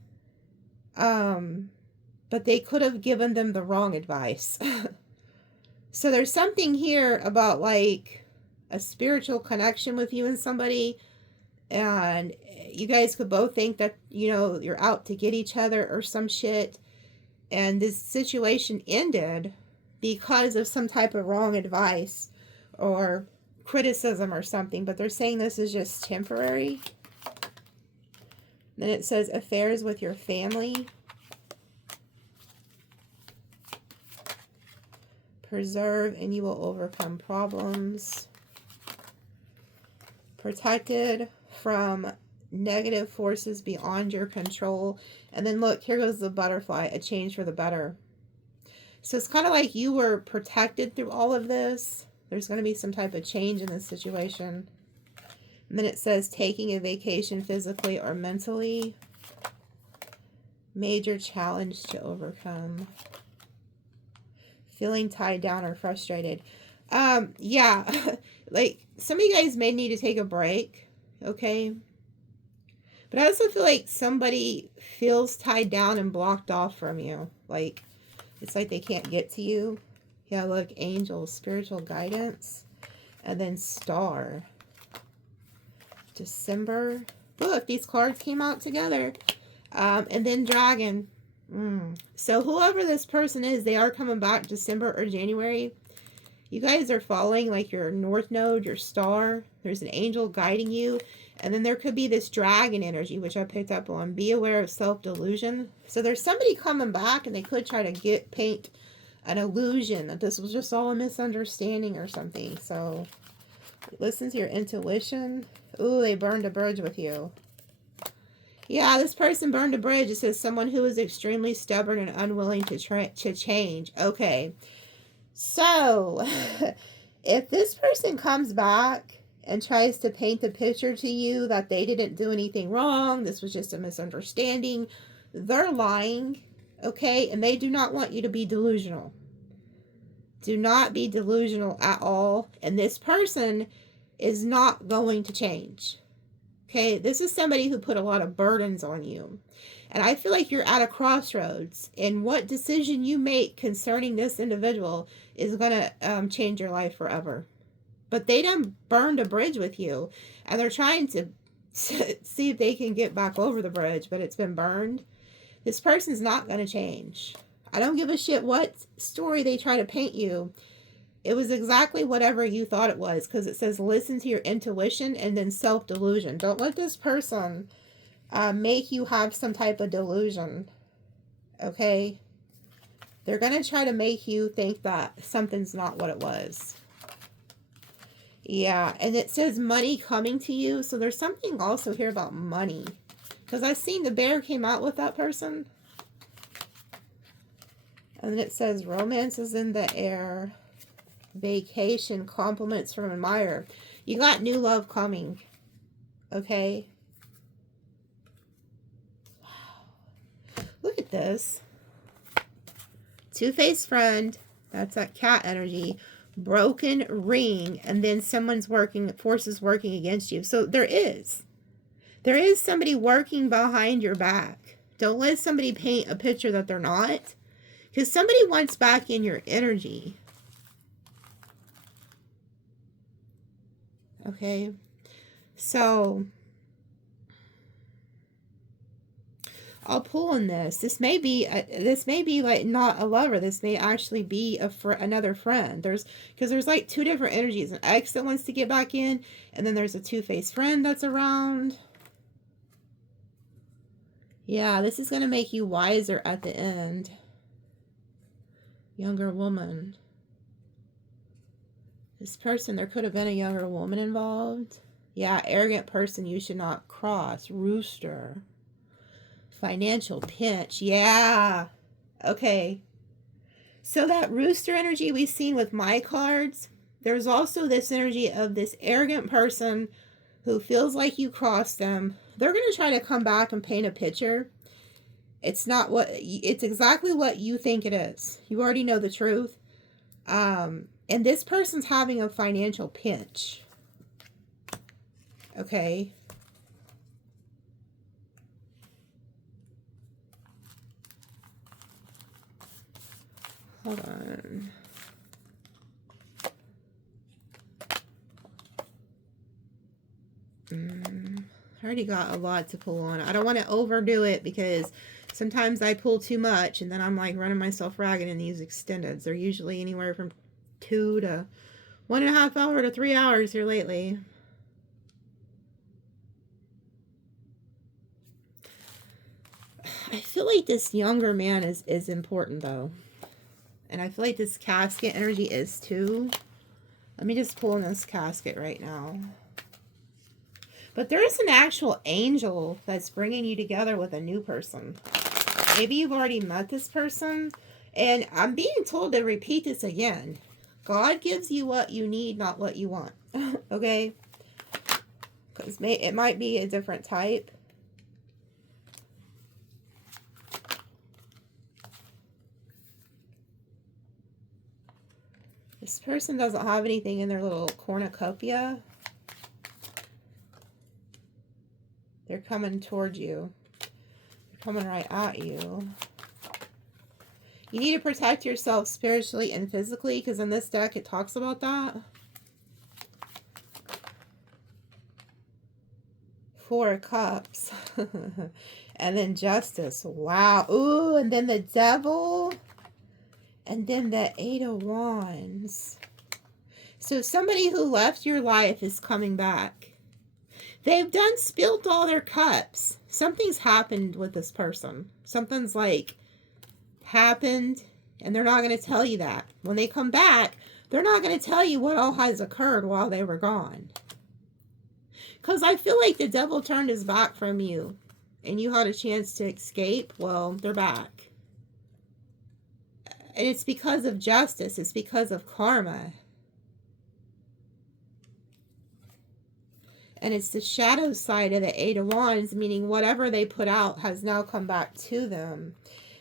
But they could have given them the wrong advice. So there's something here about like a spiritual connection with you and somebody, and you guys could both think that, you know, you're out to get each other or some shit, and this situation ended because of some type of wrong advice or criticism or something, but they're saying this is just temporary. Then it says affairs with your family. Preserve and you will overcome problems. Protected from negative forces beyond your control. And then look, here goes the butterfly, a change for the better. So it's kind of like you were protected through all of this. There's going to be some type of change in this situation. And then it says taking a vacation physically or mentally. Major challenge to overcome. Feeling tied down or frustrated. Yeah, like some of you guys may need to take a break, okay? But I also feel like somebody feels tied down and blocked off from you. Like, it's like they can't get to you. Yeah, look, angels, spiritual guidance, and then star. December. Look, these cards came out together. And then dragon. So whoever this person is, they are coming back December or January. You guys are following like your north node, your star. There's an angel guiding you. And then there could be this dragon energy, which I picked up on. Be aware of self-delusion. So there's somebody coming back and they could try to paint an illusion that this was just all a misunderstanding or something. So listen to your intuition. Ooh, they burned a bridge with you. Yeah, this person burned a bridge. It says someone who is extremely stubborn and unwilling to change. Okay. So, if this person comes back and tries to paint the picture to you that they didn't do anything wrong, this was just a misunderstanding, they're lying, okay? And they do not want you to be delusional. Do not be delusional at all. And this person is not going to change. Okay, this is somebody who put a lot of burdens on you. And I feel like you're at a crossroads. And what decision you make concerning this individual is going to change your life forever. But they done burned a bridge with you. And they're trying to see if they can get back over the bridge. But it's been burned. This person's not going to change. I don't give a shit what story they try to paint you. It was exactly whatever you thought it was, because it says listen to your intuition and then self-delusion. Don't let this person make you have some type of delusion, okay? They're going to try to make you think that something's not what it was. Yeah, and it says money coming to you, so there's something also here about money, because I've seen the bear came out with that person. And then it says romance is in the air. Vacation, compliments from admirer. You got new love coming. Okay. Wow. Look at this. Two-faced friend. That's that cat energy. Broken ring. And then someone's forces working against you. So there is somebody working behind your back. Don't let somebody paint a picture that they're not. Because somebody wants back in your energy. Okay, so I'll pull on this. This may be like not a lover. This may actually be another friend. Because there's like two different energies. An ex that wants to get back in, and then there's a two-faced friend that's around. Yeah, this is going to make you wiser at the end. Younger woman. This person, there could have been a younger woman involved. Yeah, arrogant person you should not cross. Rooster. Financial pinch. Yeah. Okay. So that rooster energy we've seen with my cards, there's also this energy of this arrogant person who feels like you crossed them. They're going to try to come back and paint a picture. It's not what, it's exactly what you think it is. You already know the truth. And this person's having a financial pinch. Okay. Hold on. I already got a lot to pull on. I don't want to overdo it because sometimes I pull too much and then I'm like running myself ragged in these extendeds. They're usually anywhere from 2 to 1.5 hours to 3 hours here lately. I feel like this younger man is important though. And I feel like this casket energy is too. Let me just pull in this casket right now. But there is an actual angel that's bringing you together with a new person. Maybe you've already met this person. And I'm being told to repeat this again. God gives you what you need, not what you want. Okay? Because it might be a different type. This person doesn't have anything in their little cornucopia. They're coming toward you. They're coming right at you. You need to protect yourself spiritually and physically, because in this deck it talks about that. 4 of Cups. And then Justice. Wow. Ooh, and then the Devil. And then the 8 of Wands. So somebody who left your life is coming back. They've spilled all their cups. Something's happened with this person. Something's like happened, and they're not going to tell you that. When they come back, they're not going to tell you what all has occurred while they were gone. Because I feel like the devil turned his back from you, and you had a chance to escape. Well, they're back. And it's because of justice. It's because of karma. And it's the shadow side of the 8 of Wands, meaning whatever they put out has now come back to them.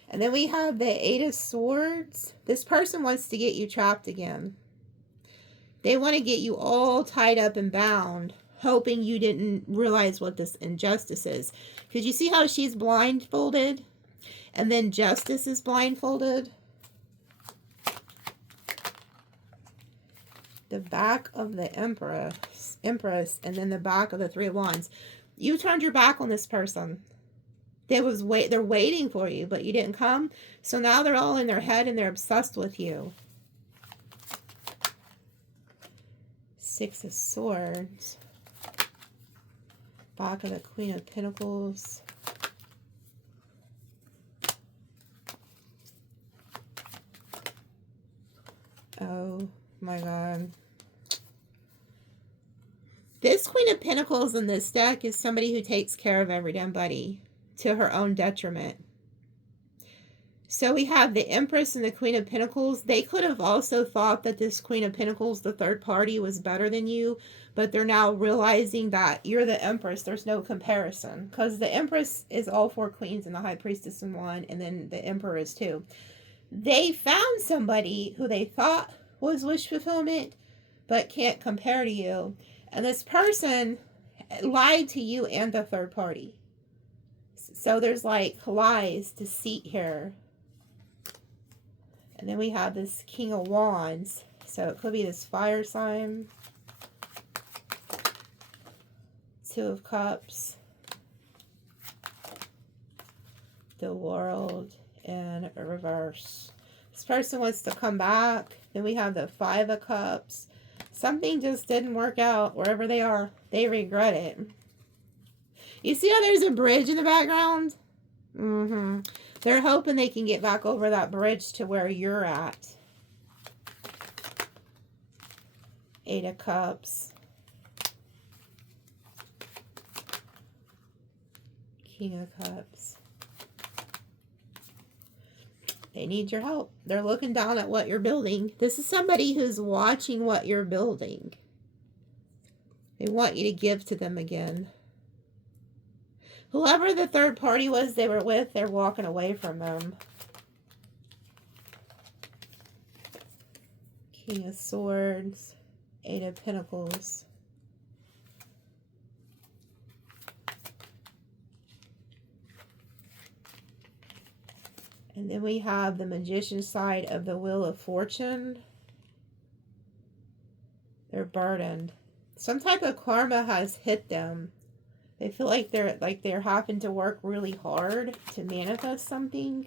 And then we have the 8 of Swords. This person wants to get you trapped again. They want to get you all tied up and bound, hoping you didn't realize what this injustice is. Because you see how she's blindfolded? And then Justice is blindfolded? The back of the Empress, and then the back of the 3 of Wands. You turned your back on this person. They're waiting for you, but you didn't come. So now they're all in their head and they're obsessed with you. 6 of Swords. Back of the Queen of Pentacles. Oh my God. This Queen of Pentacles in this deck is somebody who takes care of everybody to her own detriment. So we have the Empress and the Queen of Pentacles. They could have also thought that this Queen of Pentacles, the third party, was better than you, but they're now realizing that you're the Empress. There's no comparison, because the Empress is all 4 queens and the High Priestess in one, and then the Emperor is 2. They found somebody who they thought was wish fulfillment, but can't compare to you. And this person lied to you and the third party. So there's like lies, deceit here. And then we have this King of Wands. So it could be this fire sign. 2 of Cups. The World in reverse. This person wants to come back. Then we have the 5 of Cups. Something just didn't work out wherever they are. They regret it. You see how there's a bridge in the background? They're hoping they can get back over that bridge to where you're at. 8 of Cups. King of Cups. They need your help. They're looking down at what you're building. This is somebody who's watching what you're building. They want you to give to them again. Whoever the third party was they were with, they're walking away from them. King of Swords, Eight of Pentacles. And then we have the Magician side of the Wheel of Fortune. They're burdened. Some type of karma has hit them. They feel like they're having to work really hard to manifest something.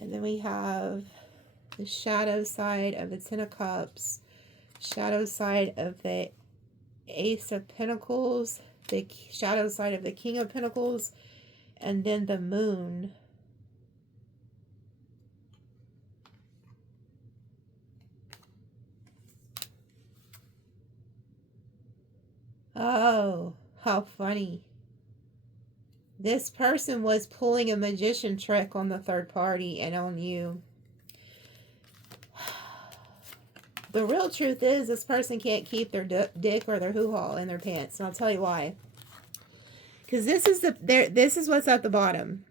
And then we have the shadow side of the Ten of Cups, shadow side of the Ace of Pentacles, the shadow side of the King of Pentacles, and then the Moon. Oh, how funny. This person was pulling a magician trick on the third party and on you. The real truth is this person can't keep their dick or their hoo-ha in their pants. And I'll tell you why. Because this is what's at the bottom.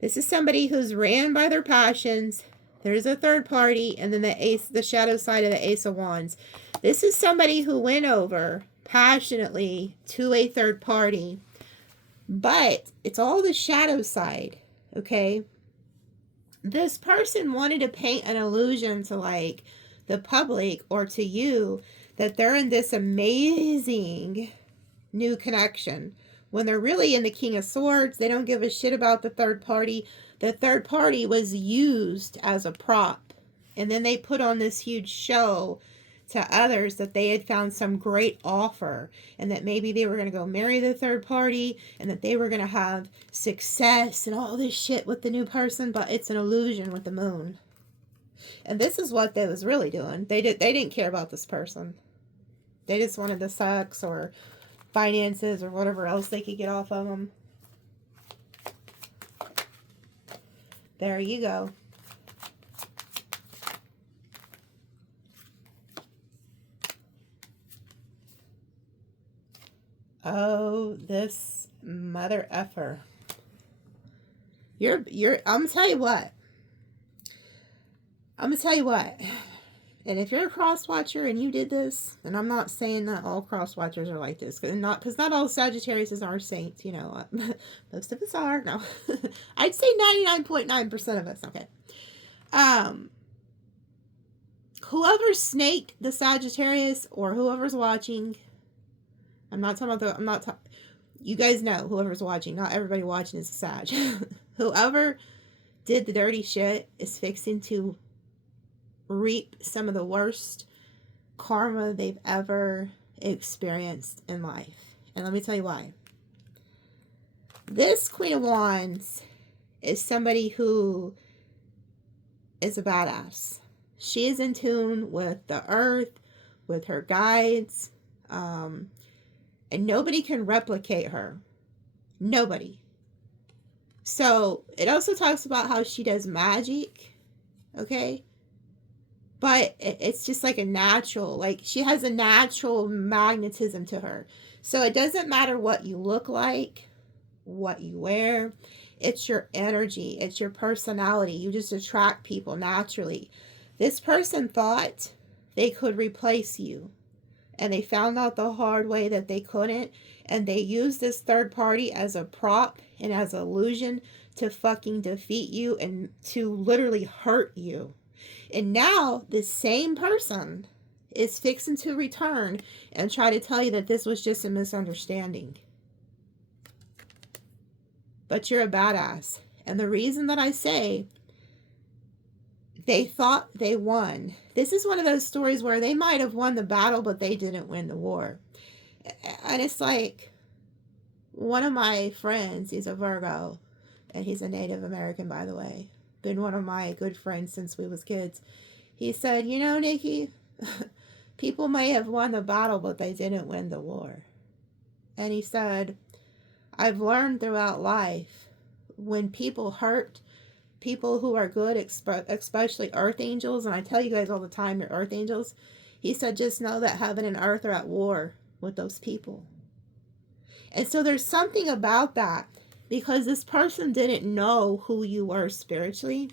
This is somebody who's ran by their passions. There's a third party. And then the shadow side of the Ace of Wands. This is somebody who went over passionately to a third party. But it's all the shadow side. Okay? This person wanted to paint an illusion to like the public or to you that they're in this amazing new connection. When they're really in the King of Swords, they don't give a shit about the third party. The third party was used as a prop. And then they put on this huge show to others that they had found some great offer. And that maybe they were going to go marry the third party. And that they were going to have success and all this shit with the new person. But it's an illusion with the moon. And this is what they was really doing. They didn't care about this person. They just wanted the sex or finances or whatever else they could get off of them. There you go. Oh, this mother effer. I'm gonna tell you what. And if you're a cross watcher and you did this, and I'm not saying that all cross watchers are like this, because not all Sagittarius are saints, you know. Most of us are. No, I'd say 99.9% of us. Okay. Whoever snaked the Sagittarius or whoever's watching, you guys know whoever's watching. Not everybody watching is a Sag. Whoever did the dirty shit is fixing to reap some of the worst karma they've ever experienced in life. And let me tell you why. This Queen of Wands is somebody who is a badass. She is in tune with the earth, with her guides, and nobody can replicate her. Nobody. So it also talks about how she does magic, okay? But it's just like a natural, like she has a natural magnetism to her. So it doesn't matter what you look like, what you wear. It's your energy. It's your personality. You just attract people naturally. This person thought they could replace you. And they found out the hard way that they couldn't. And they used this third party as a prop and as an illusion to fucking defeat you and to literally hurt you. And now this same person is fixing to return and try to tell you that this was just a misunderstanding. But you're a badass. And the reason that I say they thought they won. This is one of those stories where they might have won the battle, but they didn't win the war. And it's like one of my friends, he's a Virgo, and he's a Native American, by the way. Been one of my good friends since we was kids. He said, you know, Nikki, people may have won the battle, but they didn't win the war. And he said, I've learned throughout life, when people hurt people who are good, especially earth angels, and I tell you guys all the time, you're earth angels, he said, just know that heaven and earth are at war with those people. And so there's something about that, because this person didn't know who you were spiritually,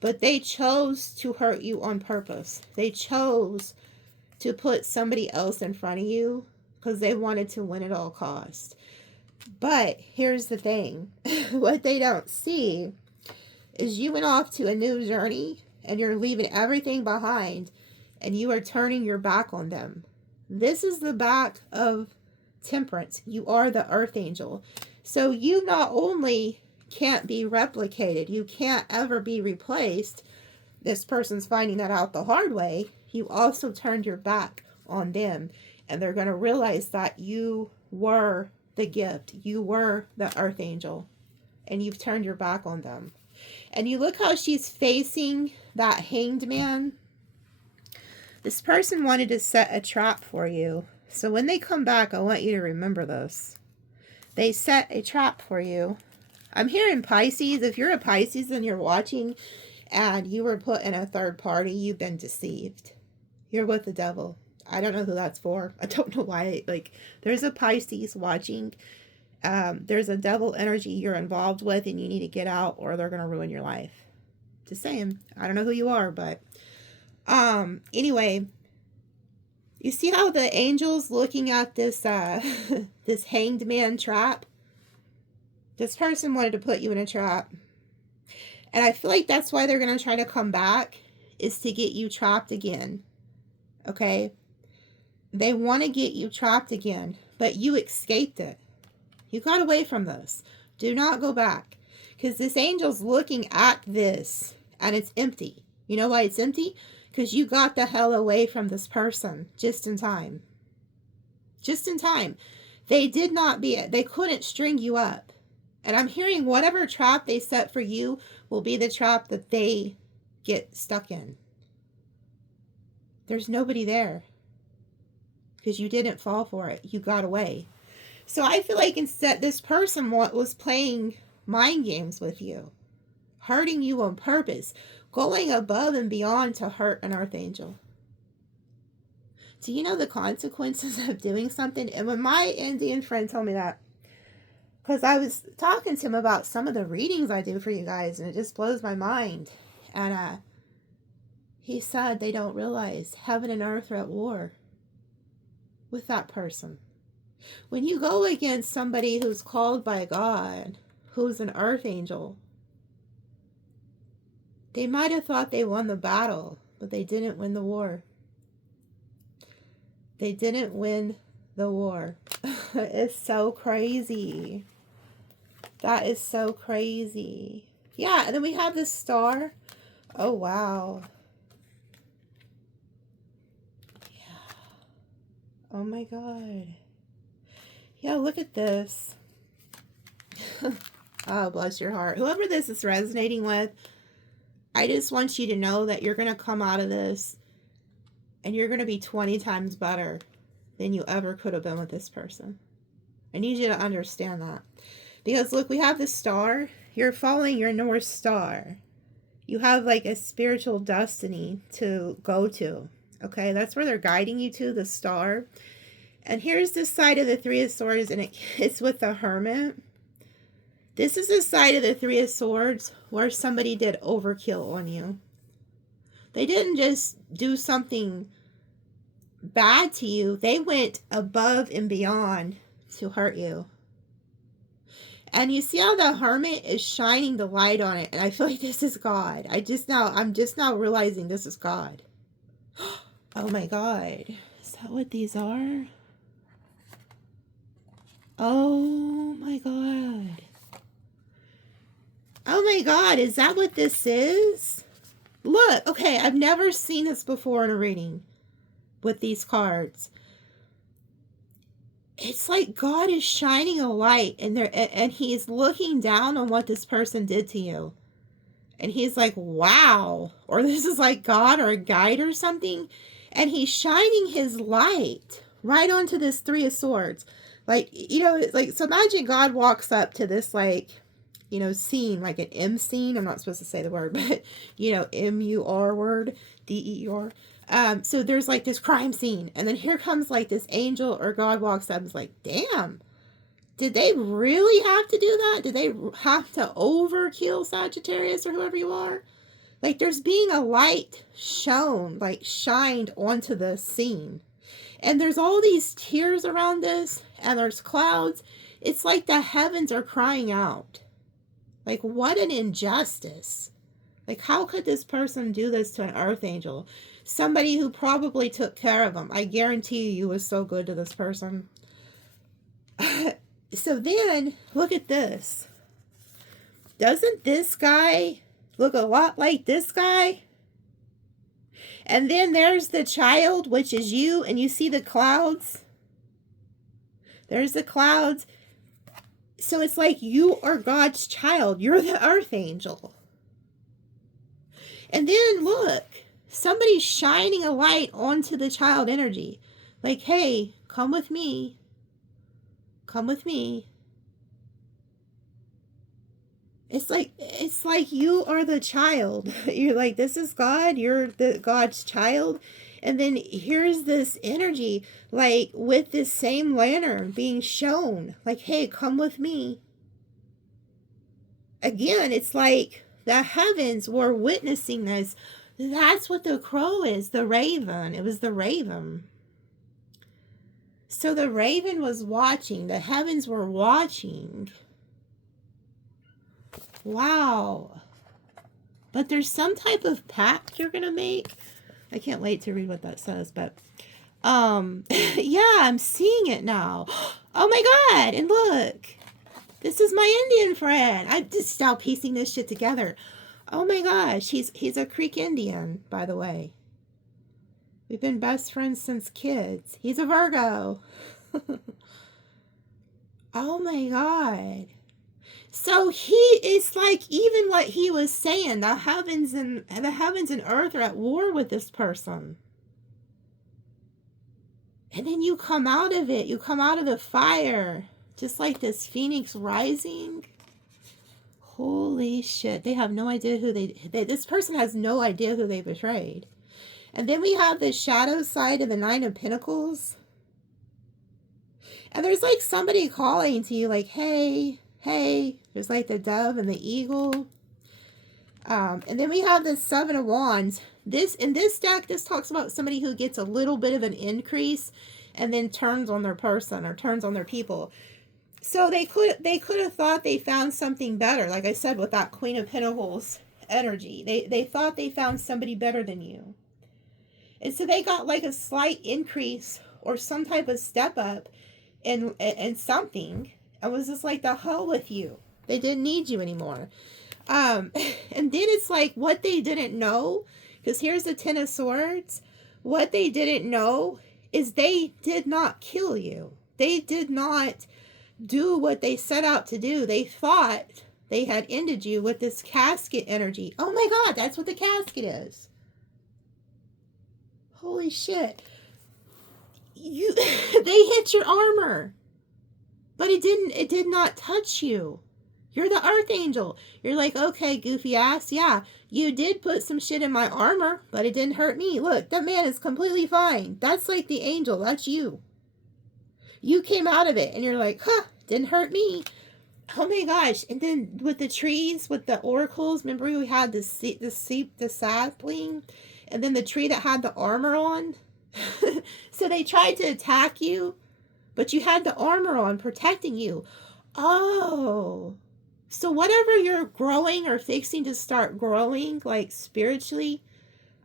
but they chose to hurt you on purpose. They chose to put somebody else in front of you because they wanted to win at all costs. But here's the thing. What they don't see is you went off to a new journey and you're leaving everything behind and you are turning your back on them. This is the back of Temperance. You are the Earth Angel. So you not only can't be replicated, you can't ever be replaced. This person's finding that out the hard way. You also turned your back on them, and they're going to realize that you were the gift. You were the Earth Angel, and you've turned your back on them. And you look how she's facing that Hanged Man. This person wanted to set a trap for you. So when they come back, I want you to remember this. They set a trap for you. I'm hearing Pisces. If you're a Pisces and you're watching and you were put in a third party, you've been deceived. You're with the devil. I don't know who that's for. I don't know why. Like, there's a Pisces watching. There's a devil energy you're involved with and you need to get out or they're going to ruin your life. Just saying. I don't know who you are, but anyway, you see how the angel's looking at this this Hanged Man trap? This person wanted to put you in a trap. And I feel like that's why they're going to try to come back, is to get you trapped again. Okay? They want to get you trapped again, but you escaped it. You got away from this. Do not go back. Because this angel's looking at this, and it's empty. You know why it's empty? Because you got the hell away from this person just in time. Just in time. They couldn't string you up. And I'm hearing whatever trap they set for you will be the trap that they get stuck in. There's nobody there. Because you didn't fall for it. You got away. So I feel like instead this person was playing mind games with you. Hurting you on purpose. Going above and beyond to hurt an Earth Angel. Do you know the consequences of doing something? And when my Indian friend told me that, because I was talking to him about some of the readings I do for you guys, and it just blows my mind. And he said they don't realize heaven and earth are at war with that person. When you go against somebody who's called by God, who's an Earth Angel, they might have thought they won the battle, but they didn't win the war. They didn't win the war. It's so crazy. That is so crazy. Yeah, and then we have this star. Oh, wow. Yeah. Oh, my God. Yeah, look at this. Oh, bless your heart. Whoever this is resonating with, I just want you to know that you're going to come out of this and you're going to be 20 times better than you ever could have been with this person. I need you to understand that. Because look, we have the star. You're following your North Star. You have like a spiritual destiny to go to. Okay, that's where they're guiding you to, the star. And here's the side of the Three of Swords, and it's with the Hermit. This is the side of the Three of Swords where somebody did overkill on you. They didn't just do something bad to you. They went above and beyond to hurt you. And you see how the Hermit is shining the light on it. And I feel like this is God. I'm just now realizing this is God. Oh my God. Is that what these are? Oh my God. Oh my God. Is that what this is? Look. Okay. I've never seen this before in a reading with these cards. It's like God is shining a light and he's looking down on what this person did to you. And he's like, wow. Or this is like God or a guide or something. And he's shining his light right onto this Three of Swords. Like, you know, like, so imagine God walks up to this, like, you know, scene, like an M scene. I'm not supposed to say the word, but, you know, M-U-R word, D-E-R. So there's like this crime scene, and then here comes like this angel or God walks up and is like, damn, did they really have to do that? Did they have to overkill Sagittarius or whoever you are? Like, there's being a light shown, like shined onto the scene. And there's all these tears around this, and there's clouds. It's like the heavens are crying out. Like, what an injustice. Like, how could this person do this to an earth angel? Somebody who probably took care of them. I guarantee you was so good to this person. So then, look at this. Doesn't this guy look a lot like this guy? And then there's the child, which is you, and you see the clouds. There's the clouds. So it's like you are God's child. You're the earth angel. And then look, somebody's shining a light onto the child energy. Like, hey, come with me. Come with me. It's like you are the child. You're like, this is God. You're the God's child. And then here's this energy, like with this same lantern being shown. Like, hey, come with me. Again, it's like the heavens were witnessing this. That's what the crow is, the raven. It was the raven. So the raven was watching. The heavens were watching. Wow. But there's some type of pact you're going to make. I can't wait to read what that says, but yeah, I'm seeing it now. Oh my God. And look, this is my Indian friend. I just now piecing this shit together. Oh my gosh. He's a Creek Indian, by the way. We've been best friends since kids. He's a Virgo. Oh my God. So he is like, even what he was saying, the heavens and earth are at war with this person. And then you come out of it. You come out of the fire. Just like this phoenix rising. Holy shit. They have no idea who this person has no idea who they betrayed. And then we have the shadow side of the Nine of Pentacles. And there's like somebody calling to you like, hey, hey. There's like the dove and the eagle. And then we have the Seven of Wands. In this deck, this talks about somebody who gets a little bit of an increase and then turns on their person or turns on their people. So they could have thought they found something better. Like I said, with that Queen of Pentacles energy. They thought they found somebody better than you. And so they got like a slight increase or some type of step up in something. And was just like, the hell with you. They didn't need you anymore. And then it's like what they didn't know, because here's the Ten of Swords. What they didn't know is they did not kill you. They did not do what they set out to do. They thought they had ended you with this casket energy. Oh my God, that's what the casket is. Holy shit. They hit your armor. But it did not touch you. You're the earth angel. You're like, okay, goofy ass. Yeah, you did put some shit in my armor, but it didn't hurt me. Look, that man is completely fine. That's like the angel. That's you. You came out of it and you're like, huh, didn't hurt me. Oh my gosh. And then with the trees, with the oracles, remember we had the sapling and then the tree that had the armor on? So they tried to attack you, but you had the armor on protecting you. Oh, so whatever you're growing or fixing to start growing, like spiritually,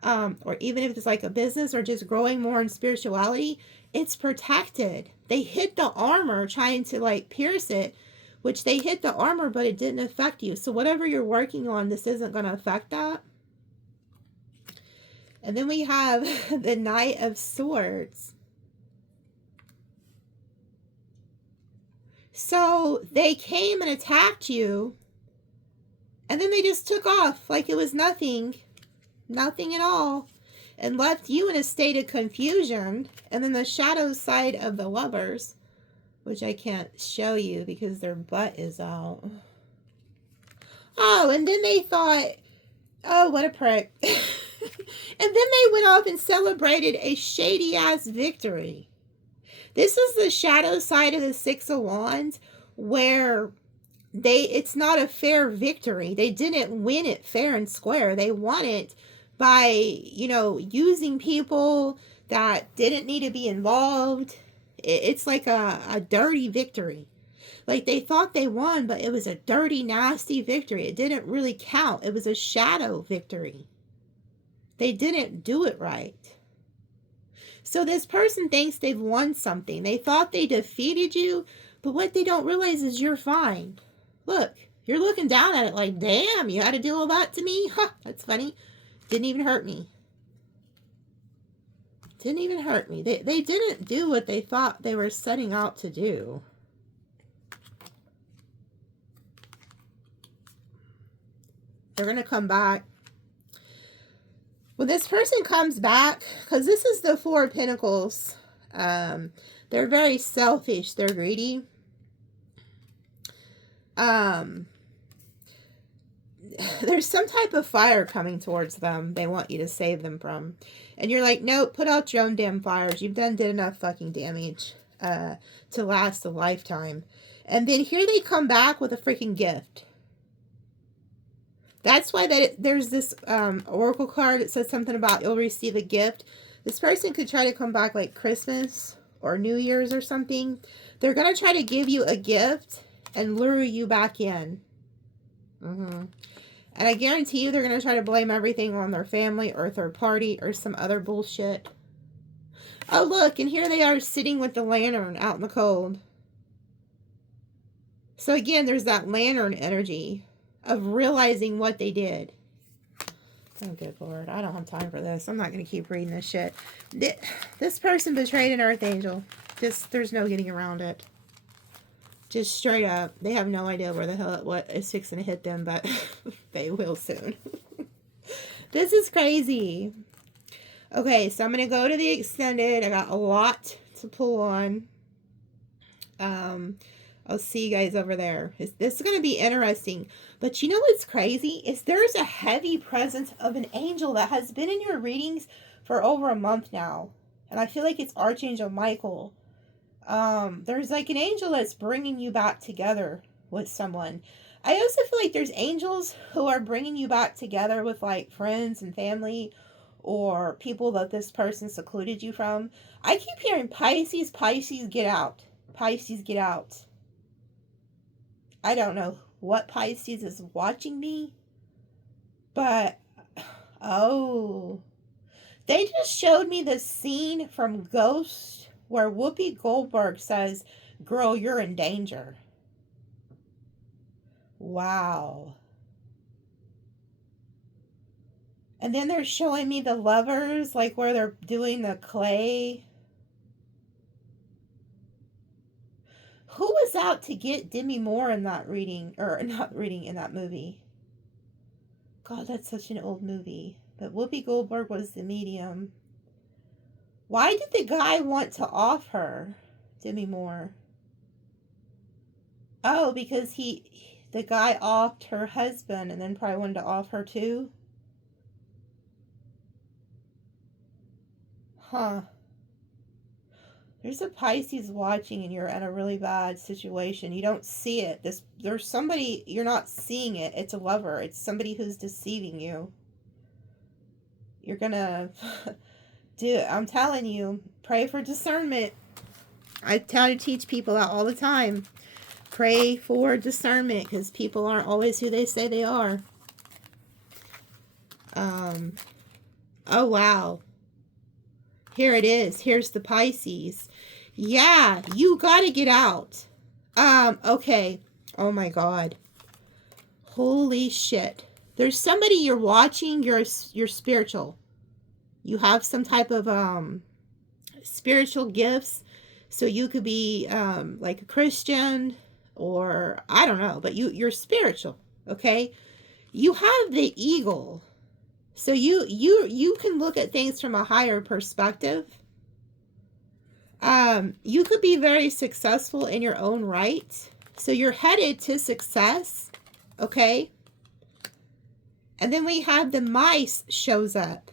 or even if it's like a business or just growing more in spirituality, it's protected. They hit the armor trying to like pierce it, which they hit the armor, but it didn't affect you. So whatever you're working on, this isn't going to affect that. And then we have the Knight of Swords. So they came and attacked you, and then they just took off like it was nothing at all, and left you in a state of confusion. And then the shadow side of the Lovers, which I can't show you because their butt is out. Oh, and then they thought, oh, what a prick. And then they went off and celebrated a shady-ass victory. This is the shadow side of the Six of Wands, where it's not a fair victory. They didn't win it fair and square. They won it by, you know, using people that didn't need to be involved. It's like a dirty victory. Like, they thought they won, but it was a dirty, nasty victory. It didn't really count. It was a shadow victory. They didn't do it right. So this person thinks they've won something. They thought they defeated you, but what they don't realize is you're fine. Look, you're looking down at it like, damn, you had to do all that to me? Huh, that's funny. Didn't even hurt me. Didn't even hurt me. They didn't do what they thought they were setting out to do. They're going to come back. When this person comes back, because this is the Four of Pentacles, they're very selfish. They're greedy. There's some type of fire coming towards them they want you to save them from. And you're like, nope, put out your own damn fires. You've did enough fucking damage to last a lifetime. And then here they come back with a freaking gift. That's why there's this oracle card that says something about you'll receive a gift. This person could try to come back like Christmas or New Year's or something. They're going to try to give you a gift and lure you back in. And I guarantee you they're going to try to blame everything on their family or third party or some other bullshit. Oh, look, and here they are sitting with the lantern out in the cold. So again, there's that lantern energy of realizing what they did. Oh, good Lord. I don't have time for this. I'm not going to keep reading this shit. This person betrayed an earth angel. There's no getting around it. Just straight up. They have no idea where the hell what is fixing to hit them, but they will soon. This is crazy. Okay, so I'm going to go to the extended. I got a lot to pull on. I'll see you guys over there. This is going to be interesting. But you know what's crazy? Is there's a heavy presence of an angel that has been in your readings for over a month now. And I feel like it's Archangel Michael. There's like an angel that's bringing you back together with someone. I also feel like there's angels who are bringing you back together with like friends and family or people that this person secluded you from. I keep hearing Pisces, Pisces, get out. Pisces, get out. I don't know what Pisces is watching me, but, oh, they just showed me the scene from Ghost where Whoopi Goldberg says, girl, you're in danger. Wow. And then they're showing me the lovers, like where they're doing the clay. Who was out to get Demi Moore in that reading, or not reading, in that movie? God, that's such an old movie. But Whoopi Goldberg was the medium. Why did the guy want to off her, Demi Moore? Oh, because the guy offed her husband and then probably wanted to off her too? Huh. There's a Pisces watching and you're in a really bad situation. You don't see it. There's somebody, you're not seeing it. It's a lover. It's somebody who's deceiving you. You're gonna I'm telling you, pray for discernment. I try to teach people that all the time. Pray for discernment because people aren't always who they say they are. Oh, wow. Here it is. Here's the Pisces. Yeah, you gotta get out. Okay. Oh my God. Holy shit. There's somebody you're watching, you're spiritual. You have some type of spiritual gifts. So you could be like a Christian or I don't know, but you're spiritual, okay? You have the eagle. So you can look at things from a higher perspective. You could be very successful in your own right. So you're headed to success, okay? And then we have the mice shows up.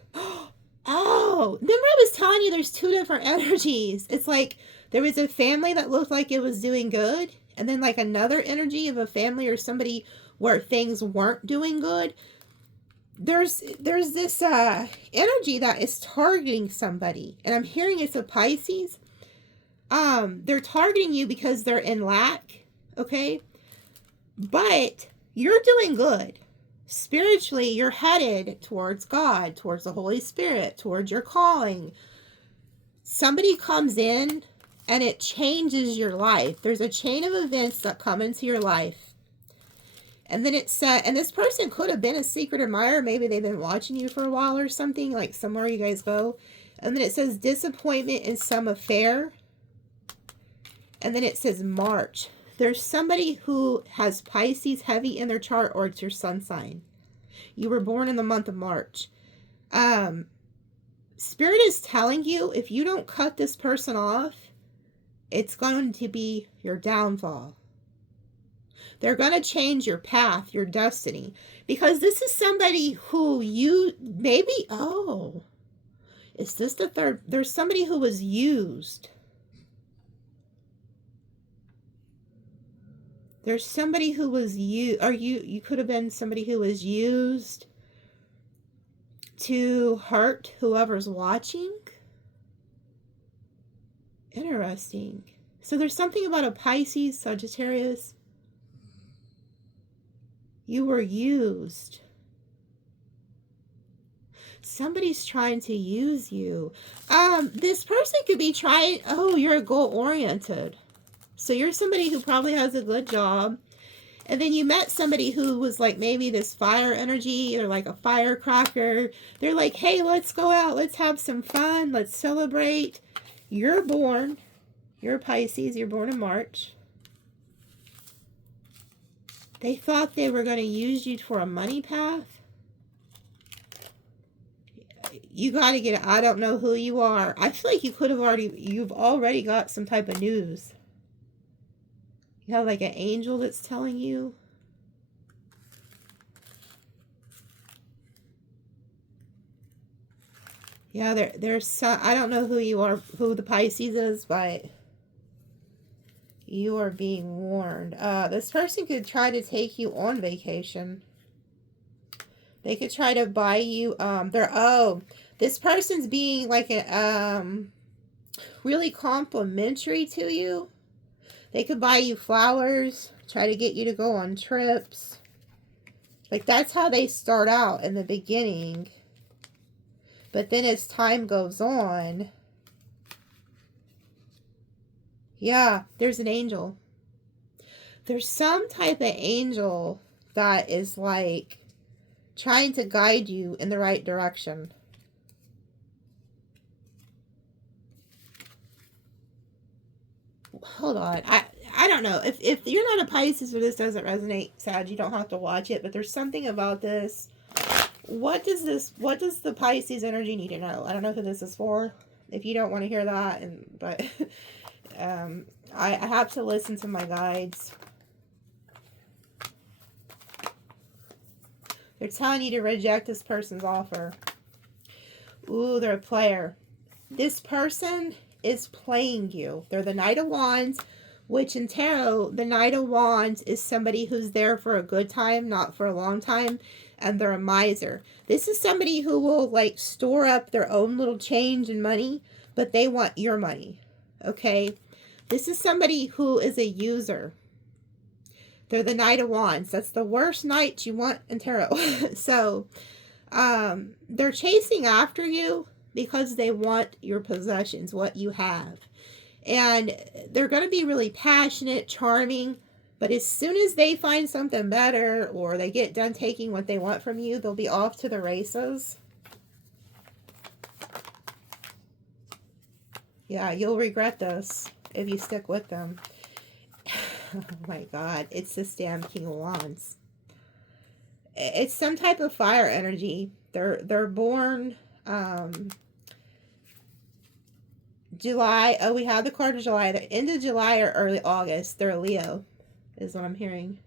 Oh, remember I was telling you there's two different energies. It's like there was a family that looked like it was doing good, And then like another energy of a family or somebody where things weren't doing good. There's this energy that is targeting somebody. And I'm hearing it's a Pisces. They're targeting you because they're in lack, okay? But you're doing good. Spiritually, you're headed towards God, towards the Holy Spirit, towards your calling. Somebody comes in and it changes your life. There's a chain of events that come into your life. And then it said, and this person could have been a secret admirer. Maybe they've been watching you for a while or something, like somewhere you guys go. And then it says disappointment in some affair. And then it says March. There's somebody who has Pisces heavy in their chart, or it's your sun sign. You were born in the month of March. Spirit is telling you, if you don't cut this person off, it's going to be your downfall. They're going to change your path, your destiny. Because this is somebody who you maybe, oh, is this the third? There's somebody who was used. There's somebody who was used, or you could have been somebody who was used to hurt whoever's watching. Interesting. So there's something about a Pisces, Sagittarius. You were used. Somebody's trying to use you. This person could be trying, oh, you're goal-oriented. So you're somebody who probably has a good job. And then you met somebody who was like maybe this fire energy or like a firecracker. They're like, hey, let's go out. Let's have some fun. Let's celebrate. You're a Pisces. You're born in March. They thought they were going to use you for a money path. You got to get it. I don't know who you are. I feel like you've already got some type of news. You have like an angel that's telling you. Yeah, there's some, I don't know who you are, who the Pisces is, but you are being warned. This person could try to take you on vacation. They could try to buy you, this person's being like a, really complimentary to you. They could buy you flowers, try to get you to go on trips. Like, that's how they start out in the beginning. But then as time goes on, yeah, there's an angel. There's some type of angel that is like trying to guide you in the right direction. Hold on. I don't know. If you're not a Pisces or this doesn't resonate, Sag, you don't have to watch it. But there's something about this. What does the Pisces energy need to know? I don't know who this is for. If you don't want to hear that, but I have to listen to my guides. They're telling you to reject this person's offer. Ooh, they're a player. This person is playing you. They're the Knight of Wands, which in tarot, the Knight of Wands is somebody who's there for a good time, not for a long time, and they're a miser. This is somebody who will like store up their own little change and money, but they want your money, okay? This is somebody who is a user. They're the Knight of Wands. That's the worst knight you want in tarot. So, they're chasing after you because they want your possessions, what you have. And they're going to be really passionate, charming, but as soon as they find something better or they get done taking what they want from you, they'll be off to the races. Yeah, you'll regret this if you stick with them. Oh my God, it's this damn King of Wands. It's some type of fire energy. They're born July. Oh, we have the card of July. The end of July or early August. They're a Leo, is what I'm hearing.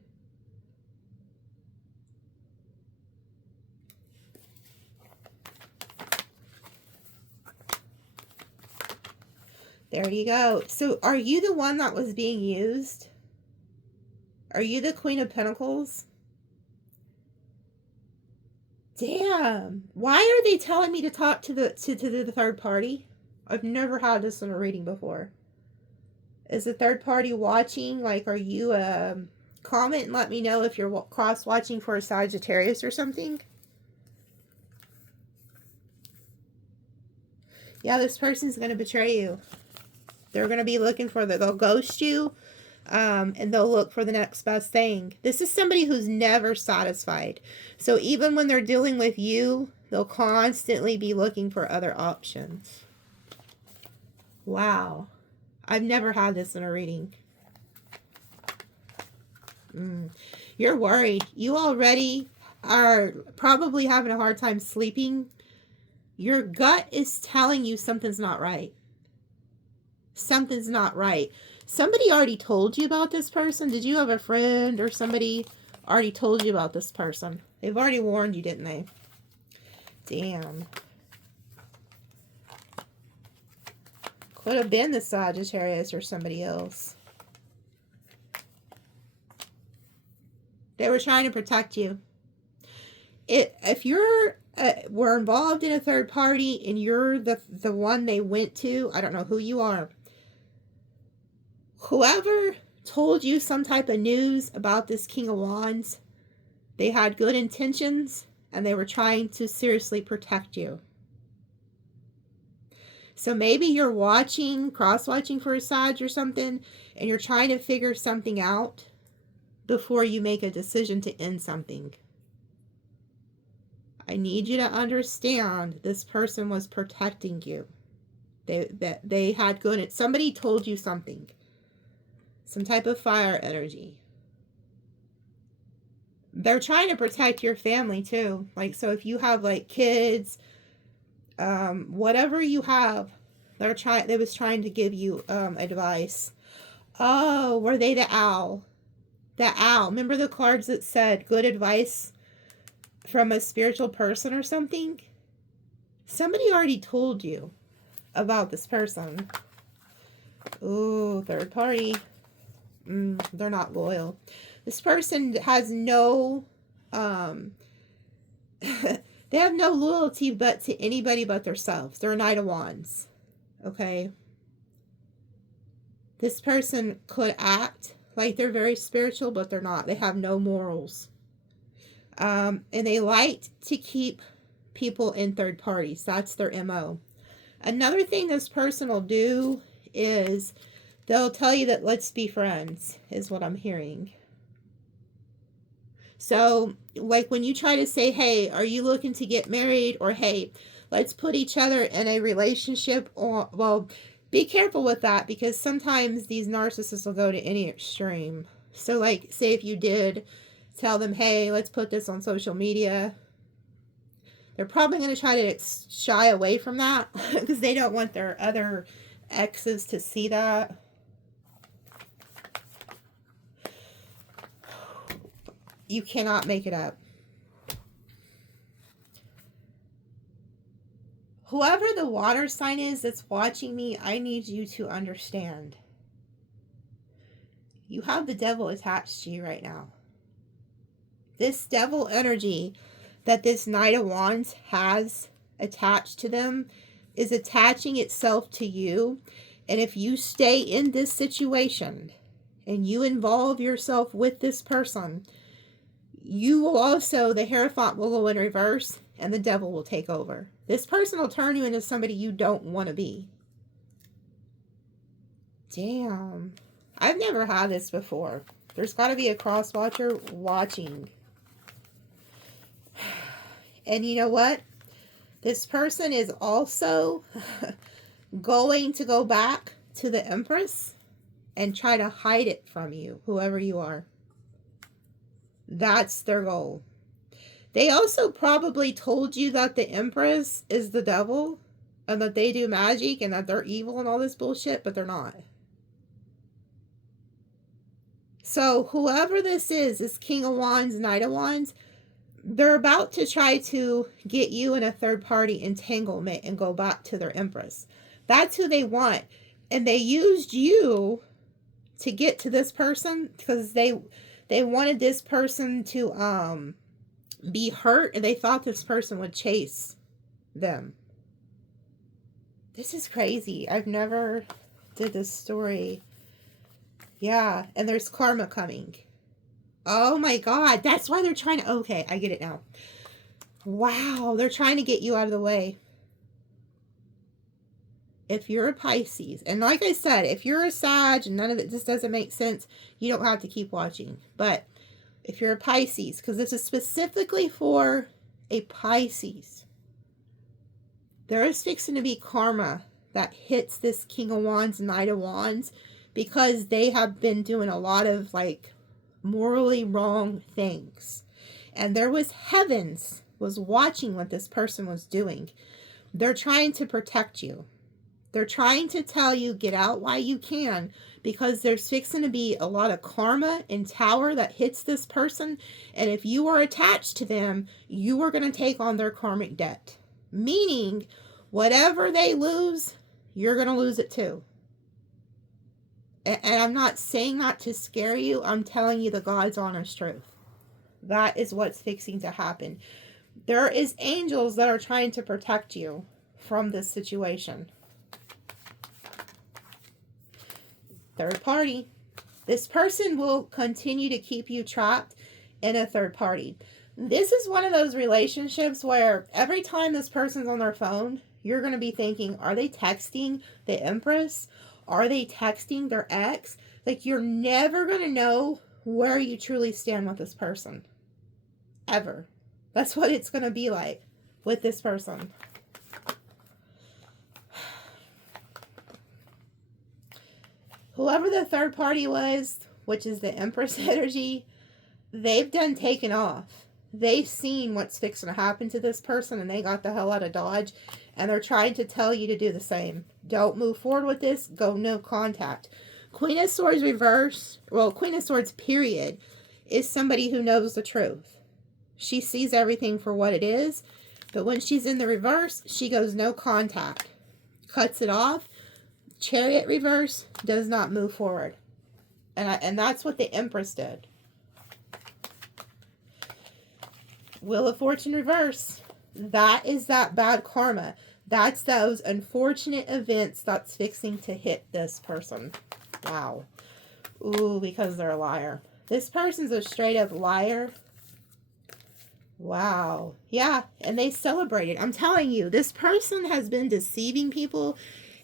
There you go. So are you the one that was being used? Are you the Queen of Pentacles? Damn. Why are they telling me to talk to the third party? I've never had this in a reading before. Is the third party watching? Like, are you comment and let me know if you're cross watching for a Sagittarius or something? Yeah, this person's going to betray you. They're going to be looking for they'll ghost you, and they'll look for the next best thing. This is somebody who's never satisfied. So even when they're dealing with you, they'll constantly be looking for other options. Wow. I've never had this in a reading. You're worried. You already are probably having a hard time sleeping. Your gut is telling you something's not right. Something's not right. Somebody already told you about this person. Did you have a friend or somebody already told you about this person? They've already warned you, didn't they? Damn. Could have been the Sagittarius or somebody else. They were trying to protect you. If you're were involved in a third party and you're the one they went to, I don't know who you are. Whoever told you some type of news about this King of Wands, they had good intentions and they were trying to seriously protect you. So maybe you're watching, cross-watching for a Sag or something, and you're trying to figure something out before you make a decision to end something. I need you to understand this person was protecting you. They had good, somebody told you something. Some type of fire energy. They're trying to protect your family too. Like, so if you have like kids, whatever you have, they was trying to give you advice. Oh, were they the owl? The owl. Remember the cards that said good advice from a spiritual person or something? Somebody already told you about this person. Ooh, third party. They're not loyal. This person has no they have no loyalty but to anybody but themselves. They're a Knight of Wands. Okay? This person could act like they're very spiritual, but they're not. They have no morals. And they like to keep people in third parties. That's their MO. Another thing this person will do is they'll tell you that let's be friends, is what I'm hearing. So, like when you try to say, hey, are you looking to get married? Or, hey, let's put each other in a relationship. Or, well, be careful with that because sometimes these narcissists will go to any extreme. So, like, say if you did tell them, hey, let's put this on social media. They're probably going to try to shy away from that because they don't want their other exes to see that. You cannot make it up. Whoever the water sign is that's watching me, I need you to understand. You have the devil attached to you right now. This devil energy that this Knight of Wands has attached to them is attaching itself to you. And if you stay in this situation and you involve yourself with this person, you will also, the Hierophant will go in reverse and the devil will take over. This person will turn you into somebody you don't want to be. Damn. I've never had this before. There's got to be a cross watcher watching. And you know what? This person is also going to go back to the Empress and try to hide it from you, whoever you are. That's their goal. They also probably told you that the Empress is the devil and that they do magic and that they're evil and all this bullshit, but they're not. So whoever this is King of Wands, Knight of Wands, they're about to try to get you in a third party entanglement and go back to their Empress. That's who they want. And they used you to get to this person because they They wanted this person to be hurt, and they thought this person would chase them. This is crazy. I've never did this story. Yeah, and there's karma coming. Oh my God, that's why they're trying to, okay, I get it now. Wow, they're trying to get you out of the way. If you're a Pisces, and like I said, if you're a Sag and none of it just doesn't make sense, you don't have to keep watching. But if you're a Pisces, because this is specifically for a Pisces, there is fixing to be karma that hits this King of Wands, Knight of Wands, because they have been doing a lot of like morally wrong things. And there was heavens was watching what this person was doing. They're trying to protect you. They're trying to tell you, get out while you can, because there's fixing to be a lot of karma and tower that hits this person. And if you are attached to them, you are going to take on their karmic debt. Meaning, whatever they lose, you're going to lose it too. And I'm not saying that to scare you. I'm telling you the God's honest truth. That is what's fixing to happen. There is angels that are trying to protect you from this situation. Third party. This person will continue to keep you trapped in a third party. This is one of those relationships where every time this person's on their phone, you're going to be thinking, are they texting the Empress? Are they texting their ex? Like, you're never going to know where you truly stand with this person. Ever. That's what it's going to be like with this person. Whoever the third party was, which is the Empress energy, they've done taken off. They've seen what's fixing to happen to this person, and they got the hell out of Dodge, and they're trying to tell you to do the same. Don't move forward with this. Go no contact. Queen of Swords reverse, well, Queen of Swords period, is somebody who knows the truth. She sees everything for what it is, but when she's in the reverse, she goes no contact. Cuts it off. Chariot reverse, does not move forward. And that's what the Empress did. Wheel of Fortune reverse. That is that bad karma. That's those unfortunate events that's fixing to hit this person. Wow. Ooh, because they're a liar. This person's a straight up liar. Wow. Yeah, and they celebrated. I'm telling you, this person has been deceiving people.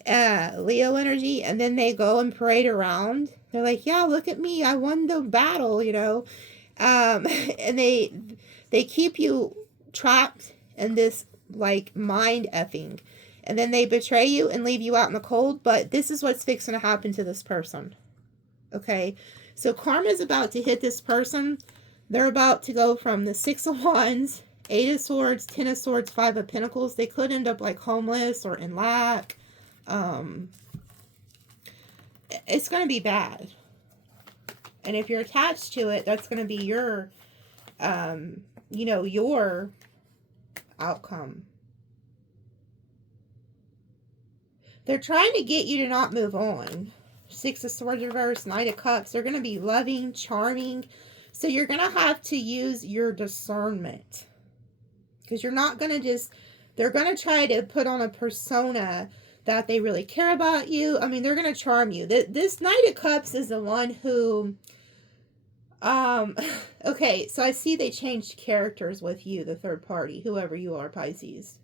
Leo energy, and then they go and parade around. They're like, yeah, look at me, I won the battle, you know. And they keep you trapped in this like mind effing, and then they betray you and leave you out in the cold. But this is what's fixing to happen to this person. Okay, so karma is about to hit this person. They're about to go from the Six of Wands, Eight of Swords, Ten of Swords, Five of Pentacles. They could end up like homeless or in lack. It's going to be bad. And if you're attached to it, that's going to be your, you know, your outcome. They're trying to get you to not move on. Six of Swords reverse, Knight of Cups. They're going to be loving, charming. So you're going to have to use your discernment. Because you're not going to just, they're going to try to put on a persona that they really care about you. I mean, they're going to charm you. This Knight of Cups is the one who, okay, so I see they changed characters with you, the third party, whoever you are, Pisces.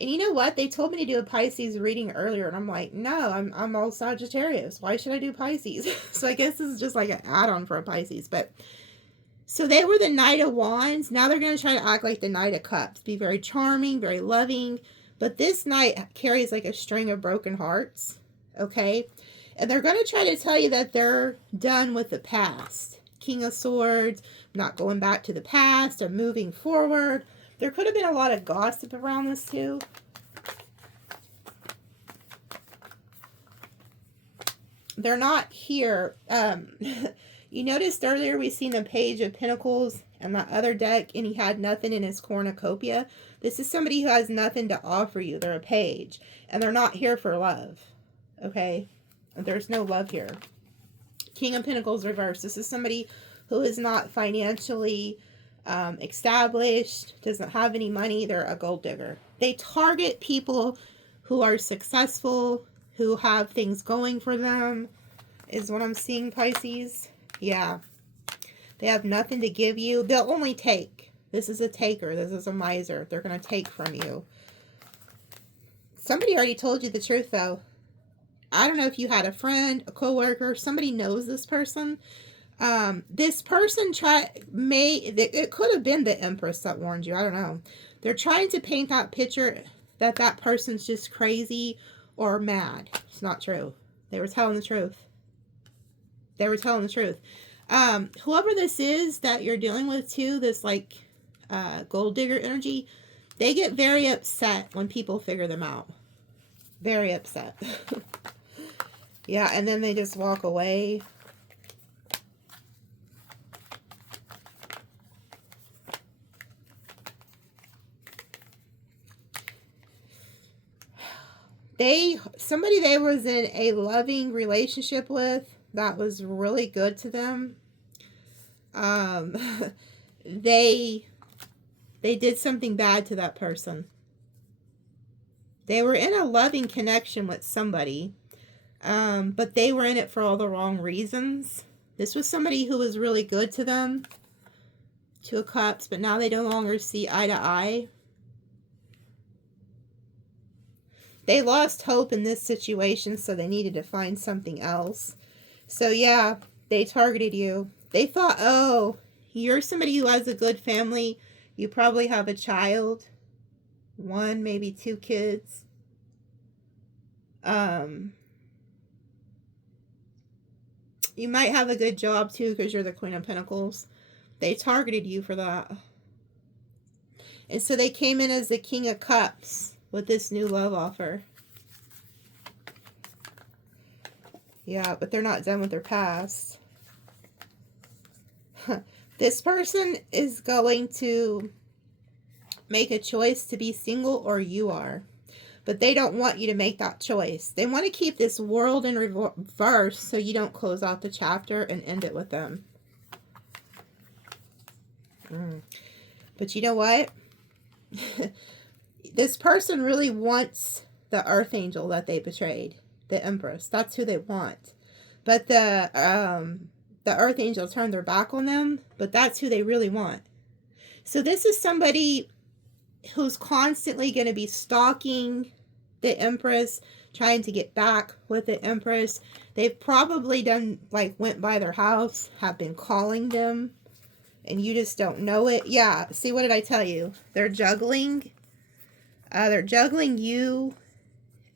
And you know what? They told me to do a Pisces reading earlier, and I'm like, no, I'm all Sagittarius. Why should I do Pisces? So I guess this is just like an add-on for a Pisces. But so they were the Knight of Wands. Now they're going to try to act like the Knight of Cups. Be very charming, very loving. But this knight carries like a string of broken hearts, okay? And they're going to try to tell you that they're done with the past. King of Swords, not going back to the past or moving forward. There could have been a lot of gossip around this too. They're not here. You noticed earlier we seen the Page of Pentacles and that other deck, and he had nothing in his cornucopia. This is somebody who has nothing to offer you. They're a page, and they're not here for love, okay? There's no love here. King of Pentacles reverse. This is somebody who is not financially established, doesn't have any money, they're a gold digger. They target people who are successful, who have things going for them, is what I'm seeing, Pisces. Yeah. They have nothing to give you. They'll only take. This is a taker. This is a miser. They're going to take from you. Somebody already told you the truth, though. I don't know if you had a friend, a coworker, somebody knows this person. This person it could have been the Empress that warned you. I don't know. They're trying to paint that picture that that person's just crazy or mad. It's not true. They were telling the truth. They were telling the truth. Whoever this is that you're dealing with too, this like gold digger energy, they get very upset when people figure them out. Very upset. Yeah, and then they just walk away. Somebody they was in a loving relationship with that was really good to them. They did something bad to that person. They were in a loving connection with somebody, but they were in it for all the wrong reasons. This was somebody who was really good to them. Two of Cups, but now they no longer see eye to eye. They lost hope in this situation, so they needed to find something else. So yeah, they targeted you. They thought, oh, you're somebody who has a good family. You probably have a child. 1, maybe 2 kids. You might have a good job too because you're the Queen of Pentacles. They targeted you for that. And so they came in as the King of Cups with this new love offer. Yeah, but they're not done with their past. This person is going to make a choice to be single, or you are. But they don't want you to make that choice. They want to keep this world in reverse so you don't close out the chapter and end it with them. But you know what? This person really wants the Earth Angel that they betrayed. The Empress. That's who they want. But the Earth Angel turned their back on them. But that's who they really want. So this is somebody who's constantly going to be stalking the Empress, trying to get back with the Empress. They've probably went by their house, have been calling them, and you just don't know it. Yeah, see, what did I tell you? They're juggling. They're juggling you,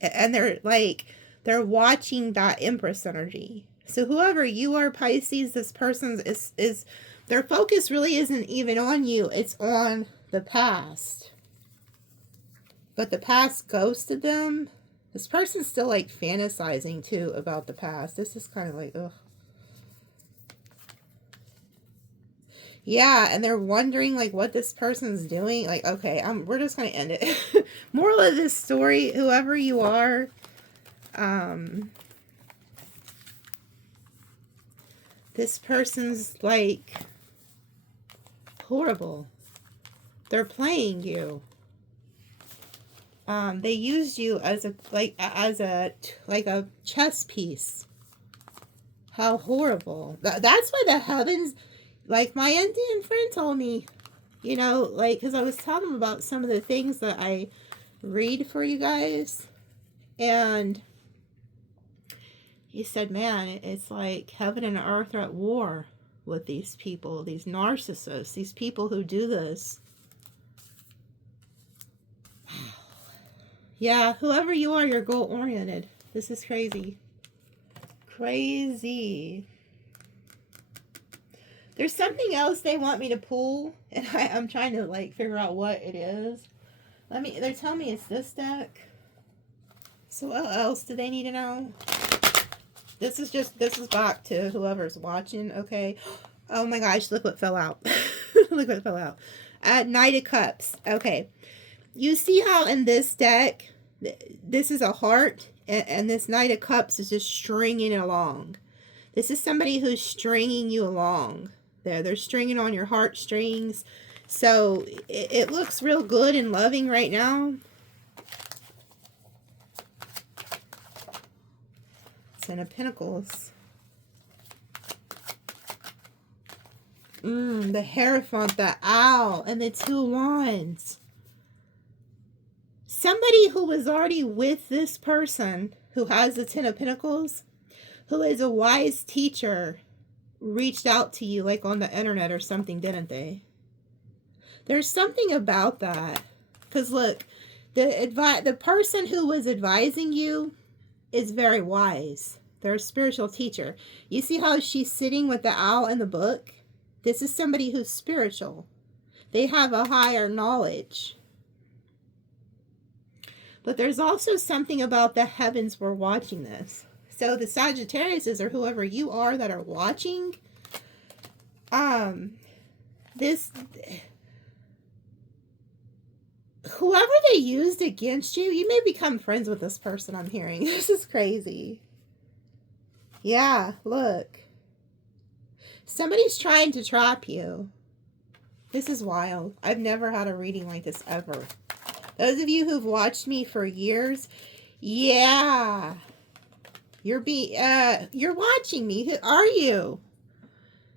and they're watching that Empress energy. So whoever you are, Pisces, this person is their focus really isn't even on you. It's on the past. But the past ghosted them. This person's still fantasizing too about the past. This is kind of ugh. Yeah, and they're wondering what this person's doing. Okay, we're just gonna end it. Moral of this story: whoever you are, this person's horrible. They're playing you. They used you as a chess piece. How horrible. That's why the heavens, my Indian friend told me, because I was telling him about some of the things that I read for you guys, and he said, man, it's like heaven and earth are at war with these people, these narcissists, these people who do this. Yeah, whoever you are, you're goal-oriented. This is crazy. Crazy. There's something else they want me to pull, and I'm trying to, figure out what it is. They're telling me it's this deck. So what else do they need to know? This is back to whoever's watching, okay? Oh my gosh, look what fell out. Look what fell out. Knight of Cups. Okay. You see how in this deck, this is a heart, and this Knight of Cups is just stringing it along. This is somebody who's stringing you along. They're stringing on your heartstrings. So it looks real good and loving right now. Ten of Pentacles. The Hierophant, the Owl, and the Two Wands. Somebody who was already with this person who has the Ten of Pentacles, who is a wise teacher, reached out to you like on the internet or something, didn't they? There's something about that. Because look, the person who was advising you is very wise. They're a spiritual teacher. You see how she's sitting with the owl in the book? This is somebody who's spiritual. They have a higher knowledge. But there's also something about the heavens were watching this. So the Sagittariuses, or whoever you are that are watching, whoever they used against you, you may become friends with this person, I'm hearing. This is crazy. Yeah, look. Somebody's trying to trap you. This is wild. I've never had a reading like this ever. Those of you who've watched me for years, yeah. You're watching me. Who are you?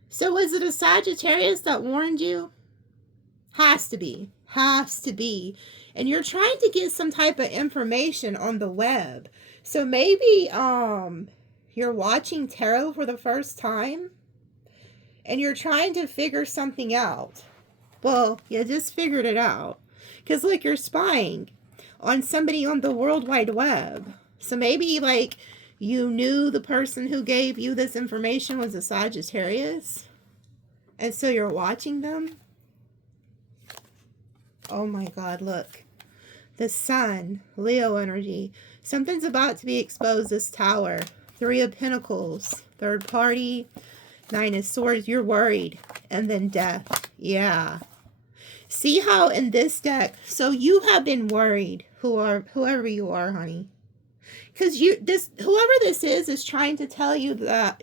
So was it a Sagittarius that warned you? Has to be. Has to be. And you're trying to get some type of information on the web. So maybe you're watching tarot for the first time and you're trying to figure something out. Well, you just figured it out. Because look, you're spying on somebody on the World Wide Web. So maybe like you knew the person who gave you this information was a Sagittarius. And so you're watching them. Oh my God, look. The Sun, Leo energy. Something's about to be exposed, this Tower. Three of Pentacles, third party, Nine of Swords. You're worried. And then Death. Yeah. See how in this deck, so you have been worried, whoever you are, honey. Because whoever this is trying to tell you that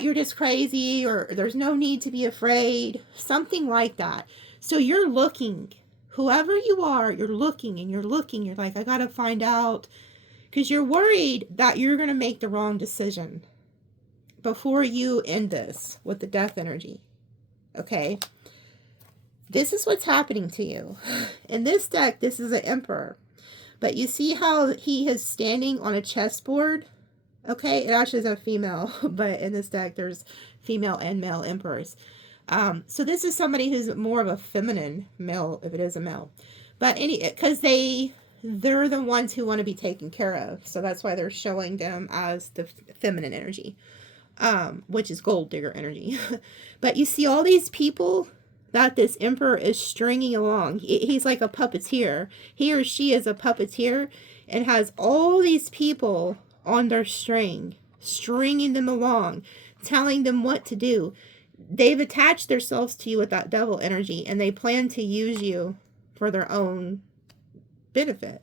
you're just crazy, or there's no need to be afraid. Something like that. So you're looking. Whoever you are, you're looking and you're looking. You're like, I got to find out. Because you're worried that you're going to make the wrong decision before you end this with the Death energy. Okay? This is what's happening to you. In this deck, this is an Emperor. But you see how he is standing on a chessboard? Okay, it actually is a female. But in this deck, there's female and male emperors. So this is somebody who's more of a feminine male, if it is a male. But because they're the ones who want to be taken care of. So that's why they're showing them as the feminine energy. Which is gold digger energy. But you see all these people that this emperor is stringing along. He's like a puppeteer. He or she is a puppeteer and has all these people on their string, stringing them along, telling them what to do. They've attached themselves to you with that devil energy, and they plan to use you for their own benefit.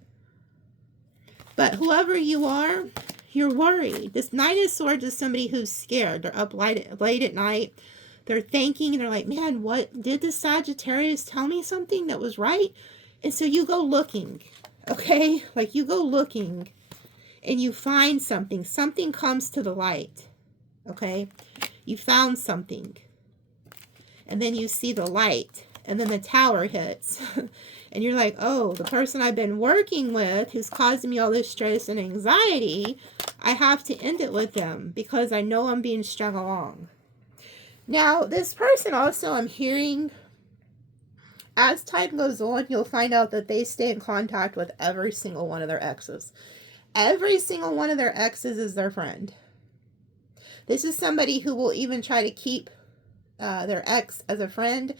But whoever you are, you're worried. This Knight of Swords is somebody who's scared. They're up late at night. They're thinking, and they're like, man, what did the Sagittarius tell me something that was right? And so you go looking, okay? Like you go looking and you find something. Something comes to the light, okay? You found something. And then you see the light. And then the tower hits. And you're like, oh, the person I've been working with who's causing me all this stress and anxiety, I have to end it with them because I know I'm being strung along. Now, this person also, I'm hearing, as time goes on, you'll find out that they stay in contact with every single one of their exes. Every single one of their exes is their friend. This is somebody who will even try to keep their ex as a friend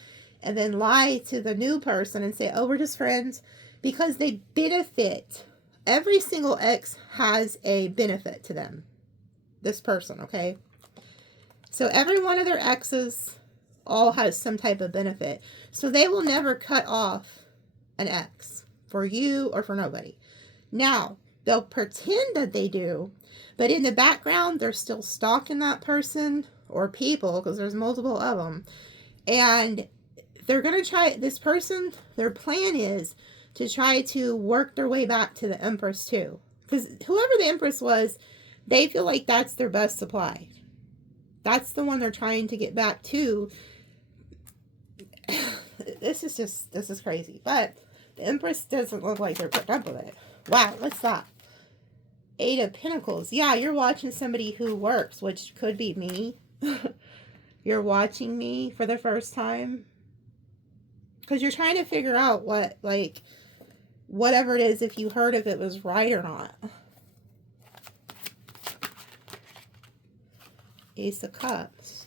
and then lie to the new person and say, oh, we're just friends, because they benefit. Every single ex has a benefit to them. This person, okay? So every one of their exes all has some type of benefit. So they will never cut off an ex for you or for nobody. Now, they'll pretend that they do, but in the background, they're still stalking that person, or people, because there's multiple of them. And they're going to try, this person, their plan is to try to work their way back to the Empress too. Because whoever the Empress was, they feel like that's their best supply. That's the one they're trying to get back to. This is crazy. But the Empress doesn't look like they're putting up with it. Wow, what's that? 8 of Pentacles. Yeah, you're watching somebody who works, which could be me. You're watching me for the first time. Because you're trying to figure out what, like, whatever it is, if you heard if it was right or not. Ace of Cups.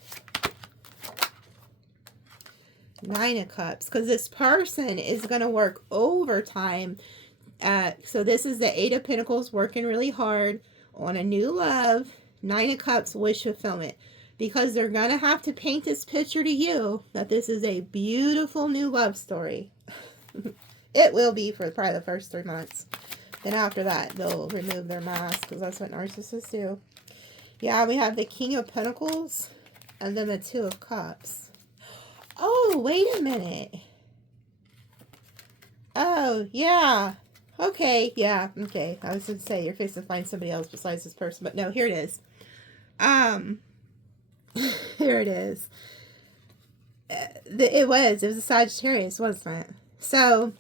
9 of Cups. Because this person is going to work overtime. So this is the 8 of Pentacles working really hard on a new love. 9 of Cups, wish fulfillment. Because they're going to have to paint this picture to you that this is a beautiful new love story. It will be for probably the first 3 months. Then after that, they'll remove their mask because that's what narcissists do. Yeah, we have the King of Pentacles and then the 2 of Cups. Oh, wait a minute. Oh, yeah. Okay, yeah, okay. I was going to say you're fixing to find somebody else besides this person, but no, here it is. Here it is. It was a Sagittarius, wasn't it? So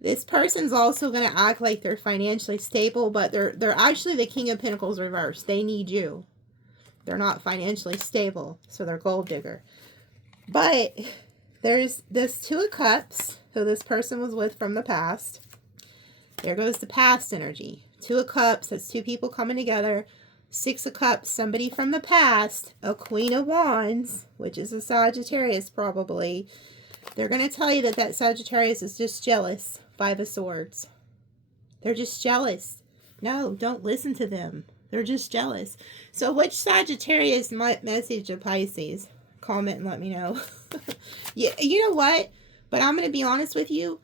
this person's also going to act like they're financially stable, but they're actually the King of Pentacles reversed. They need you. They're not financially stable, so they're gold digger. But there's this 2 of Cups, who this person was with from the past. There goes the past energy. 2 of Cups, that's 2 people coming together. 6 of Cups, somebody from the past. A Queen of Wands, which is a Sagittarius probably. They're going to tell you that that Sagittarius is just jealous. 5 of Swords. They're just jealous. No, don't listen to them. They're just jealous. So which Sagittarius might message a Pisces? Comment and let me know. You know what? But I'm going to be honest with you.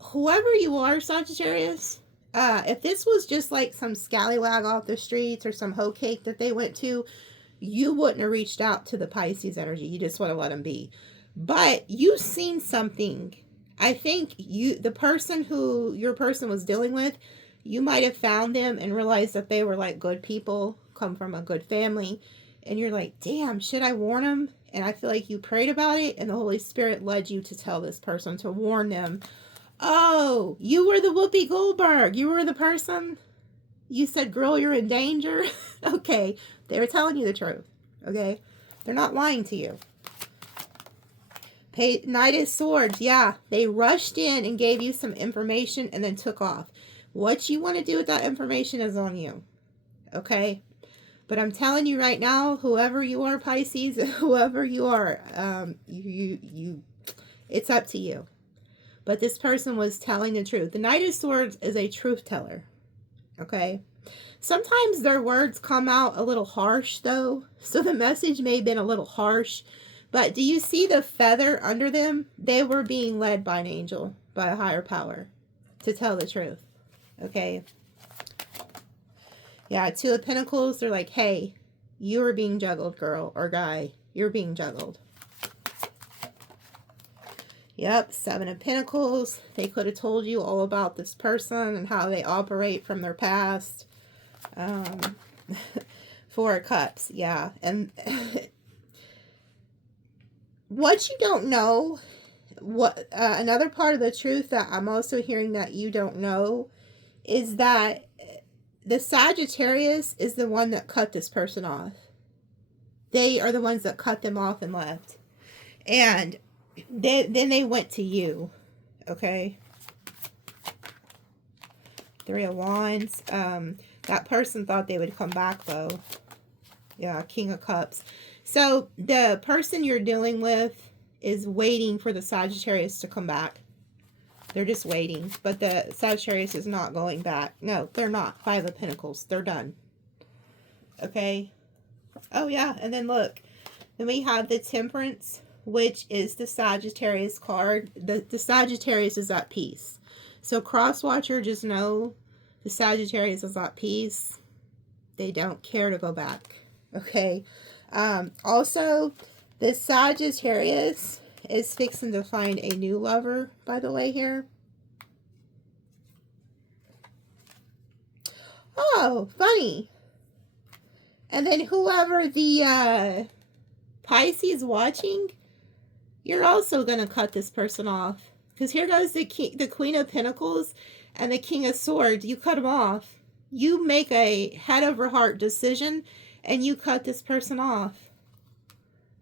Whoever you are, Sagittarius, if this was just like some scallywag off the streets or some hoe cake that they went to, you wouldn't have reached out to the Pisces energy. You just would have let them be. But you've seen something. I think the person who your person was dealing with, you might have found them and realized that they were like good people, come from a good family. And you're like, damn, should I warn them? And I feel like you prayed about it and the Holy Spirit led you to tell this person to warn them. Oh, you were the Whoopi Goldberg. You were the person. You said, girl, you're in danger. Okay. They were telling you the truth. Okay. They're not lying to you. Knight of Swords. Yeah. They rushed in and gave you some information and then took off. What you want to do with that information is on you. Okay. But I'm telling you right now, whoever you are, Pisces, whoever you are, it's up to you. But this person was telling the truth. The Knight of Swords is a truth teller. Okay. Sometimes their words come out a little harsh, though. So the message may have been a little harsh. But do you see the feather under them? They were being led by an angel, by a higher power, to tell the truth. Okay. Yeah, 2 of Pentacles, they're like, hey, you are being juggled, girl or guy. You're being juggled. Yep, 7 of Pentacles. They could have told you all about this person and how they operate from their past. 4 of Cups, yeah. And what you don't know, another part of the truth that I'm also hearing that you don't know is that the Sagittarius is the one that cut this person off. They are the ones that cut them off and left. And then they went to you. Okay. 3 of Wands. That person thought they would come back, though. Yeah, King of Cups. So the person you're dealing with is waiting for the Sagittarius to come back. They're just waiting. But the Sagittarius is not going back. No, they're not. 5 of Pentacles. They're done. Okay. Oh, yeah. And then look. Then we have the Temperance, which is the Sagittarius card. The Sagittarius is at peace. So cross-watcher, just know the Sagittarius is at peace. They don't care to go back. Okay. Also, this Sagittarius is fixing to find a new lover, by the way, here. Oh, funny. And then whoever the Pisces watching, you're also going to cut this person off. Because here goes the Queen of Pentacles and the King of Swords. You cut them off. You make a head over heart decision and you cut this person off.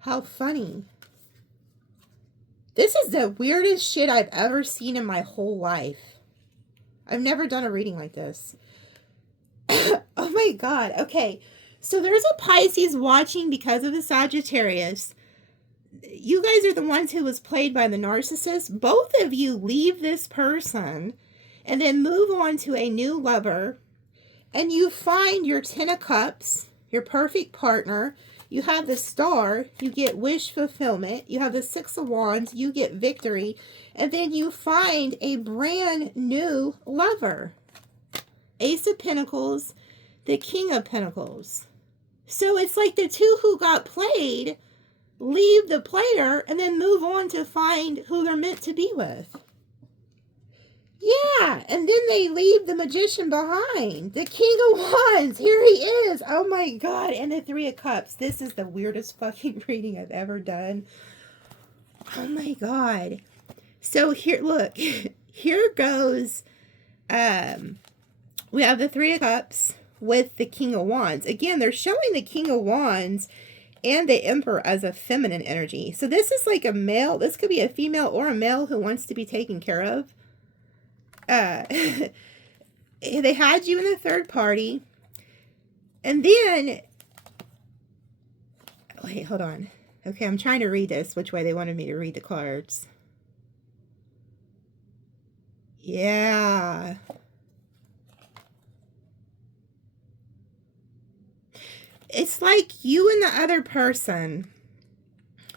How funny. This is the weirdest shit I've ever seen in my whole life. I've never done a reading like this. Oh my God. Okay. So there's a Pisces watching because of the Sagittarius. You guys are the ones who was played by the narcissist. Both of you leave this person and then move on to a new lover. And you find your 10 of Cups, your perfect partner. You have the Star, you get wish fulfillment. You have the 6 of Wands, you get victory. And then you find a brand new lover. Ace of Pentacles, the King of Pentacles. So it's like the two who got played leave the player and then move on to find who they're meant to be with. Yeah, and then they leave the Magician behind. The King of Wands, here he is. Oh my God, and the 3 of Cups. This is the weirdest fucking reading I've ever done. Oh my God. So here, look, here goes, we have the 3 of Cups with the King of Wands. Again, they're showing the King of Wands and the Emperor as a feminine energy. So this is like a male. This could be a female or a male who wants to be taken care of. They had you in the third party. And then, wait, hold on. Okay, I'm trying to read this, which way they wanted me to read the cards. Yeah. It's like you and the other person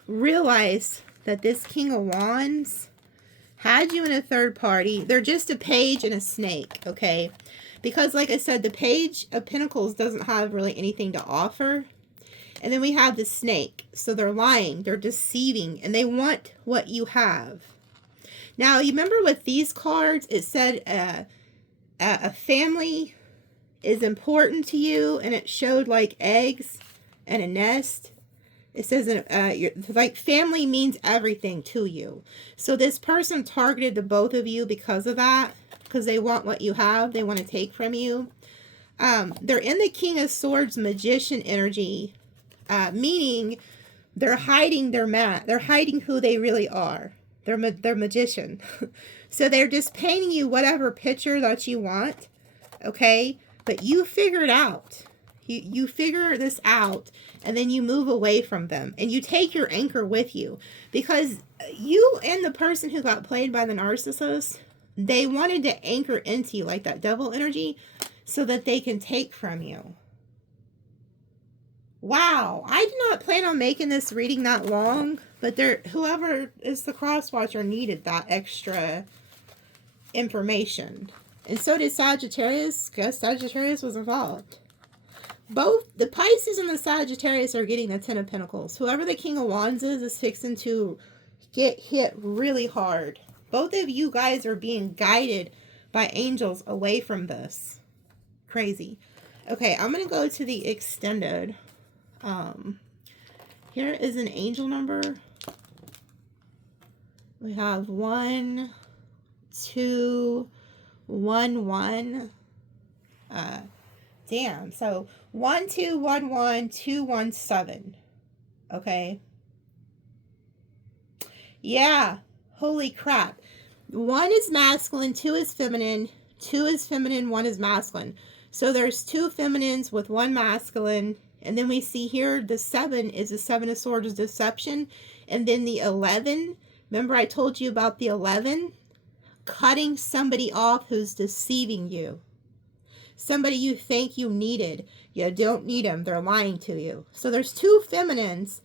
realize that this King of Wands had you in a third party. They're just a page and a snake, okay? Because like I said, the Page of Pentacles doesn't have really anything to offer. And then we have the snake. So they're lying, they're deceiving, and they want what you have. Now, you remember with these cards, it said a family is important to you, and it showed like eggs and a nest. It says like family means everything to you. So this person targeted the both of you because of that, because they want what you have, they want to take from you. They're in the King of Swords Magician energy, meaning they're hiding they're hiding who they really are. They're magician. So they're just painting you whatever picture that you want, okay? But you figure it out. You figure this out, and then you move away from them. And you take your anchor with you. Because you and the person who got played by the narcissist, they wanted to anchor into you like that devil energy so that they can take from you. Wow. I did not plan on making this reading that long. But whoever is the cross watcher needed that extra information. And so did Sagittarius, because Sagittarius was involved. Both the Pisces and the Sagittarius are getting the 10 of Pentacles. Whoever the King of Wands is fixing to get hit really hard. Both of you guys are being guided by angels away from this. Crazy. Okay, I'm going to go to the extended. Here is an angel number. We have 1, 2, 1, 1. Damn. So 1, 2, 1, 1, 2, 1, 7. Okay. Yeah. Holy crap. 1 is masculine, 2 is feminine, 2 is feminine, 1 is masculine. So there's 2 feminines with 1 masculine. And then we see here the 7 is the 7 of Swords, deception. And then the 11, remember I told you about the 11? Cutting somebody off who's deceiving you. Somebody you think you needed. You don't need them. They're lying to you. So there's 2 feminines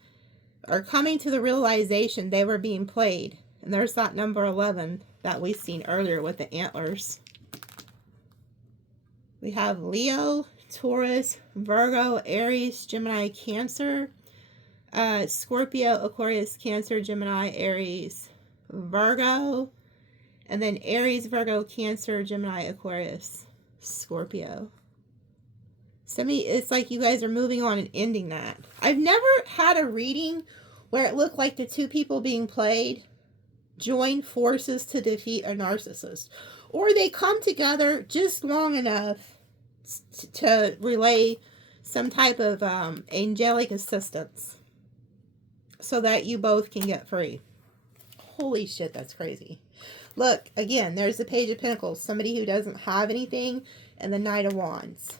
are coming to the realization they were being played. And there's that number 11 that we've seen earlier with the antlers. We have Leo, Taurus, Virgo, Aries, Gemini, Cancer, Scorpio, Aquarius, Cancer, Gemini, Aries, Virgo, and then Aries, Virgo, Cancer, Gemini, Aquarius, Scorpio. It's like you guys are moving on and ending that. I've never had a reading where it looked like the two people being played join forces to defeat a narcissist. Or they come together just long enough to relay some type of angelic assistance so that you both can get free. Holy shit, that's crazy. Look, again, there's the Page of Pentacles. Somebody who doesn't have anything, and the Knight of Wands.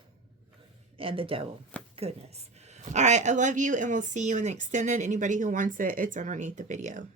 And the Devil. Goodness. All right, I love you, and we'll see you in the extended. Anybody who wants it, it's underneath the video.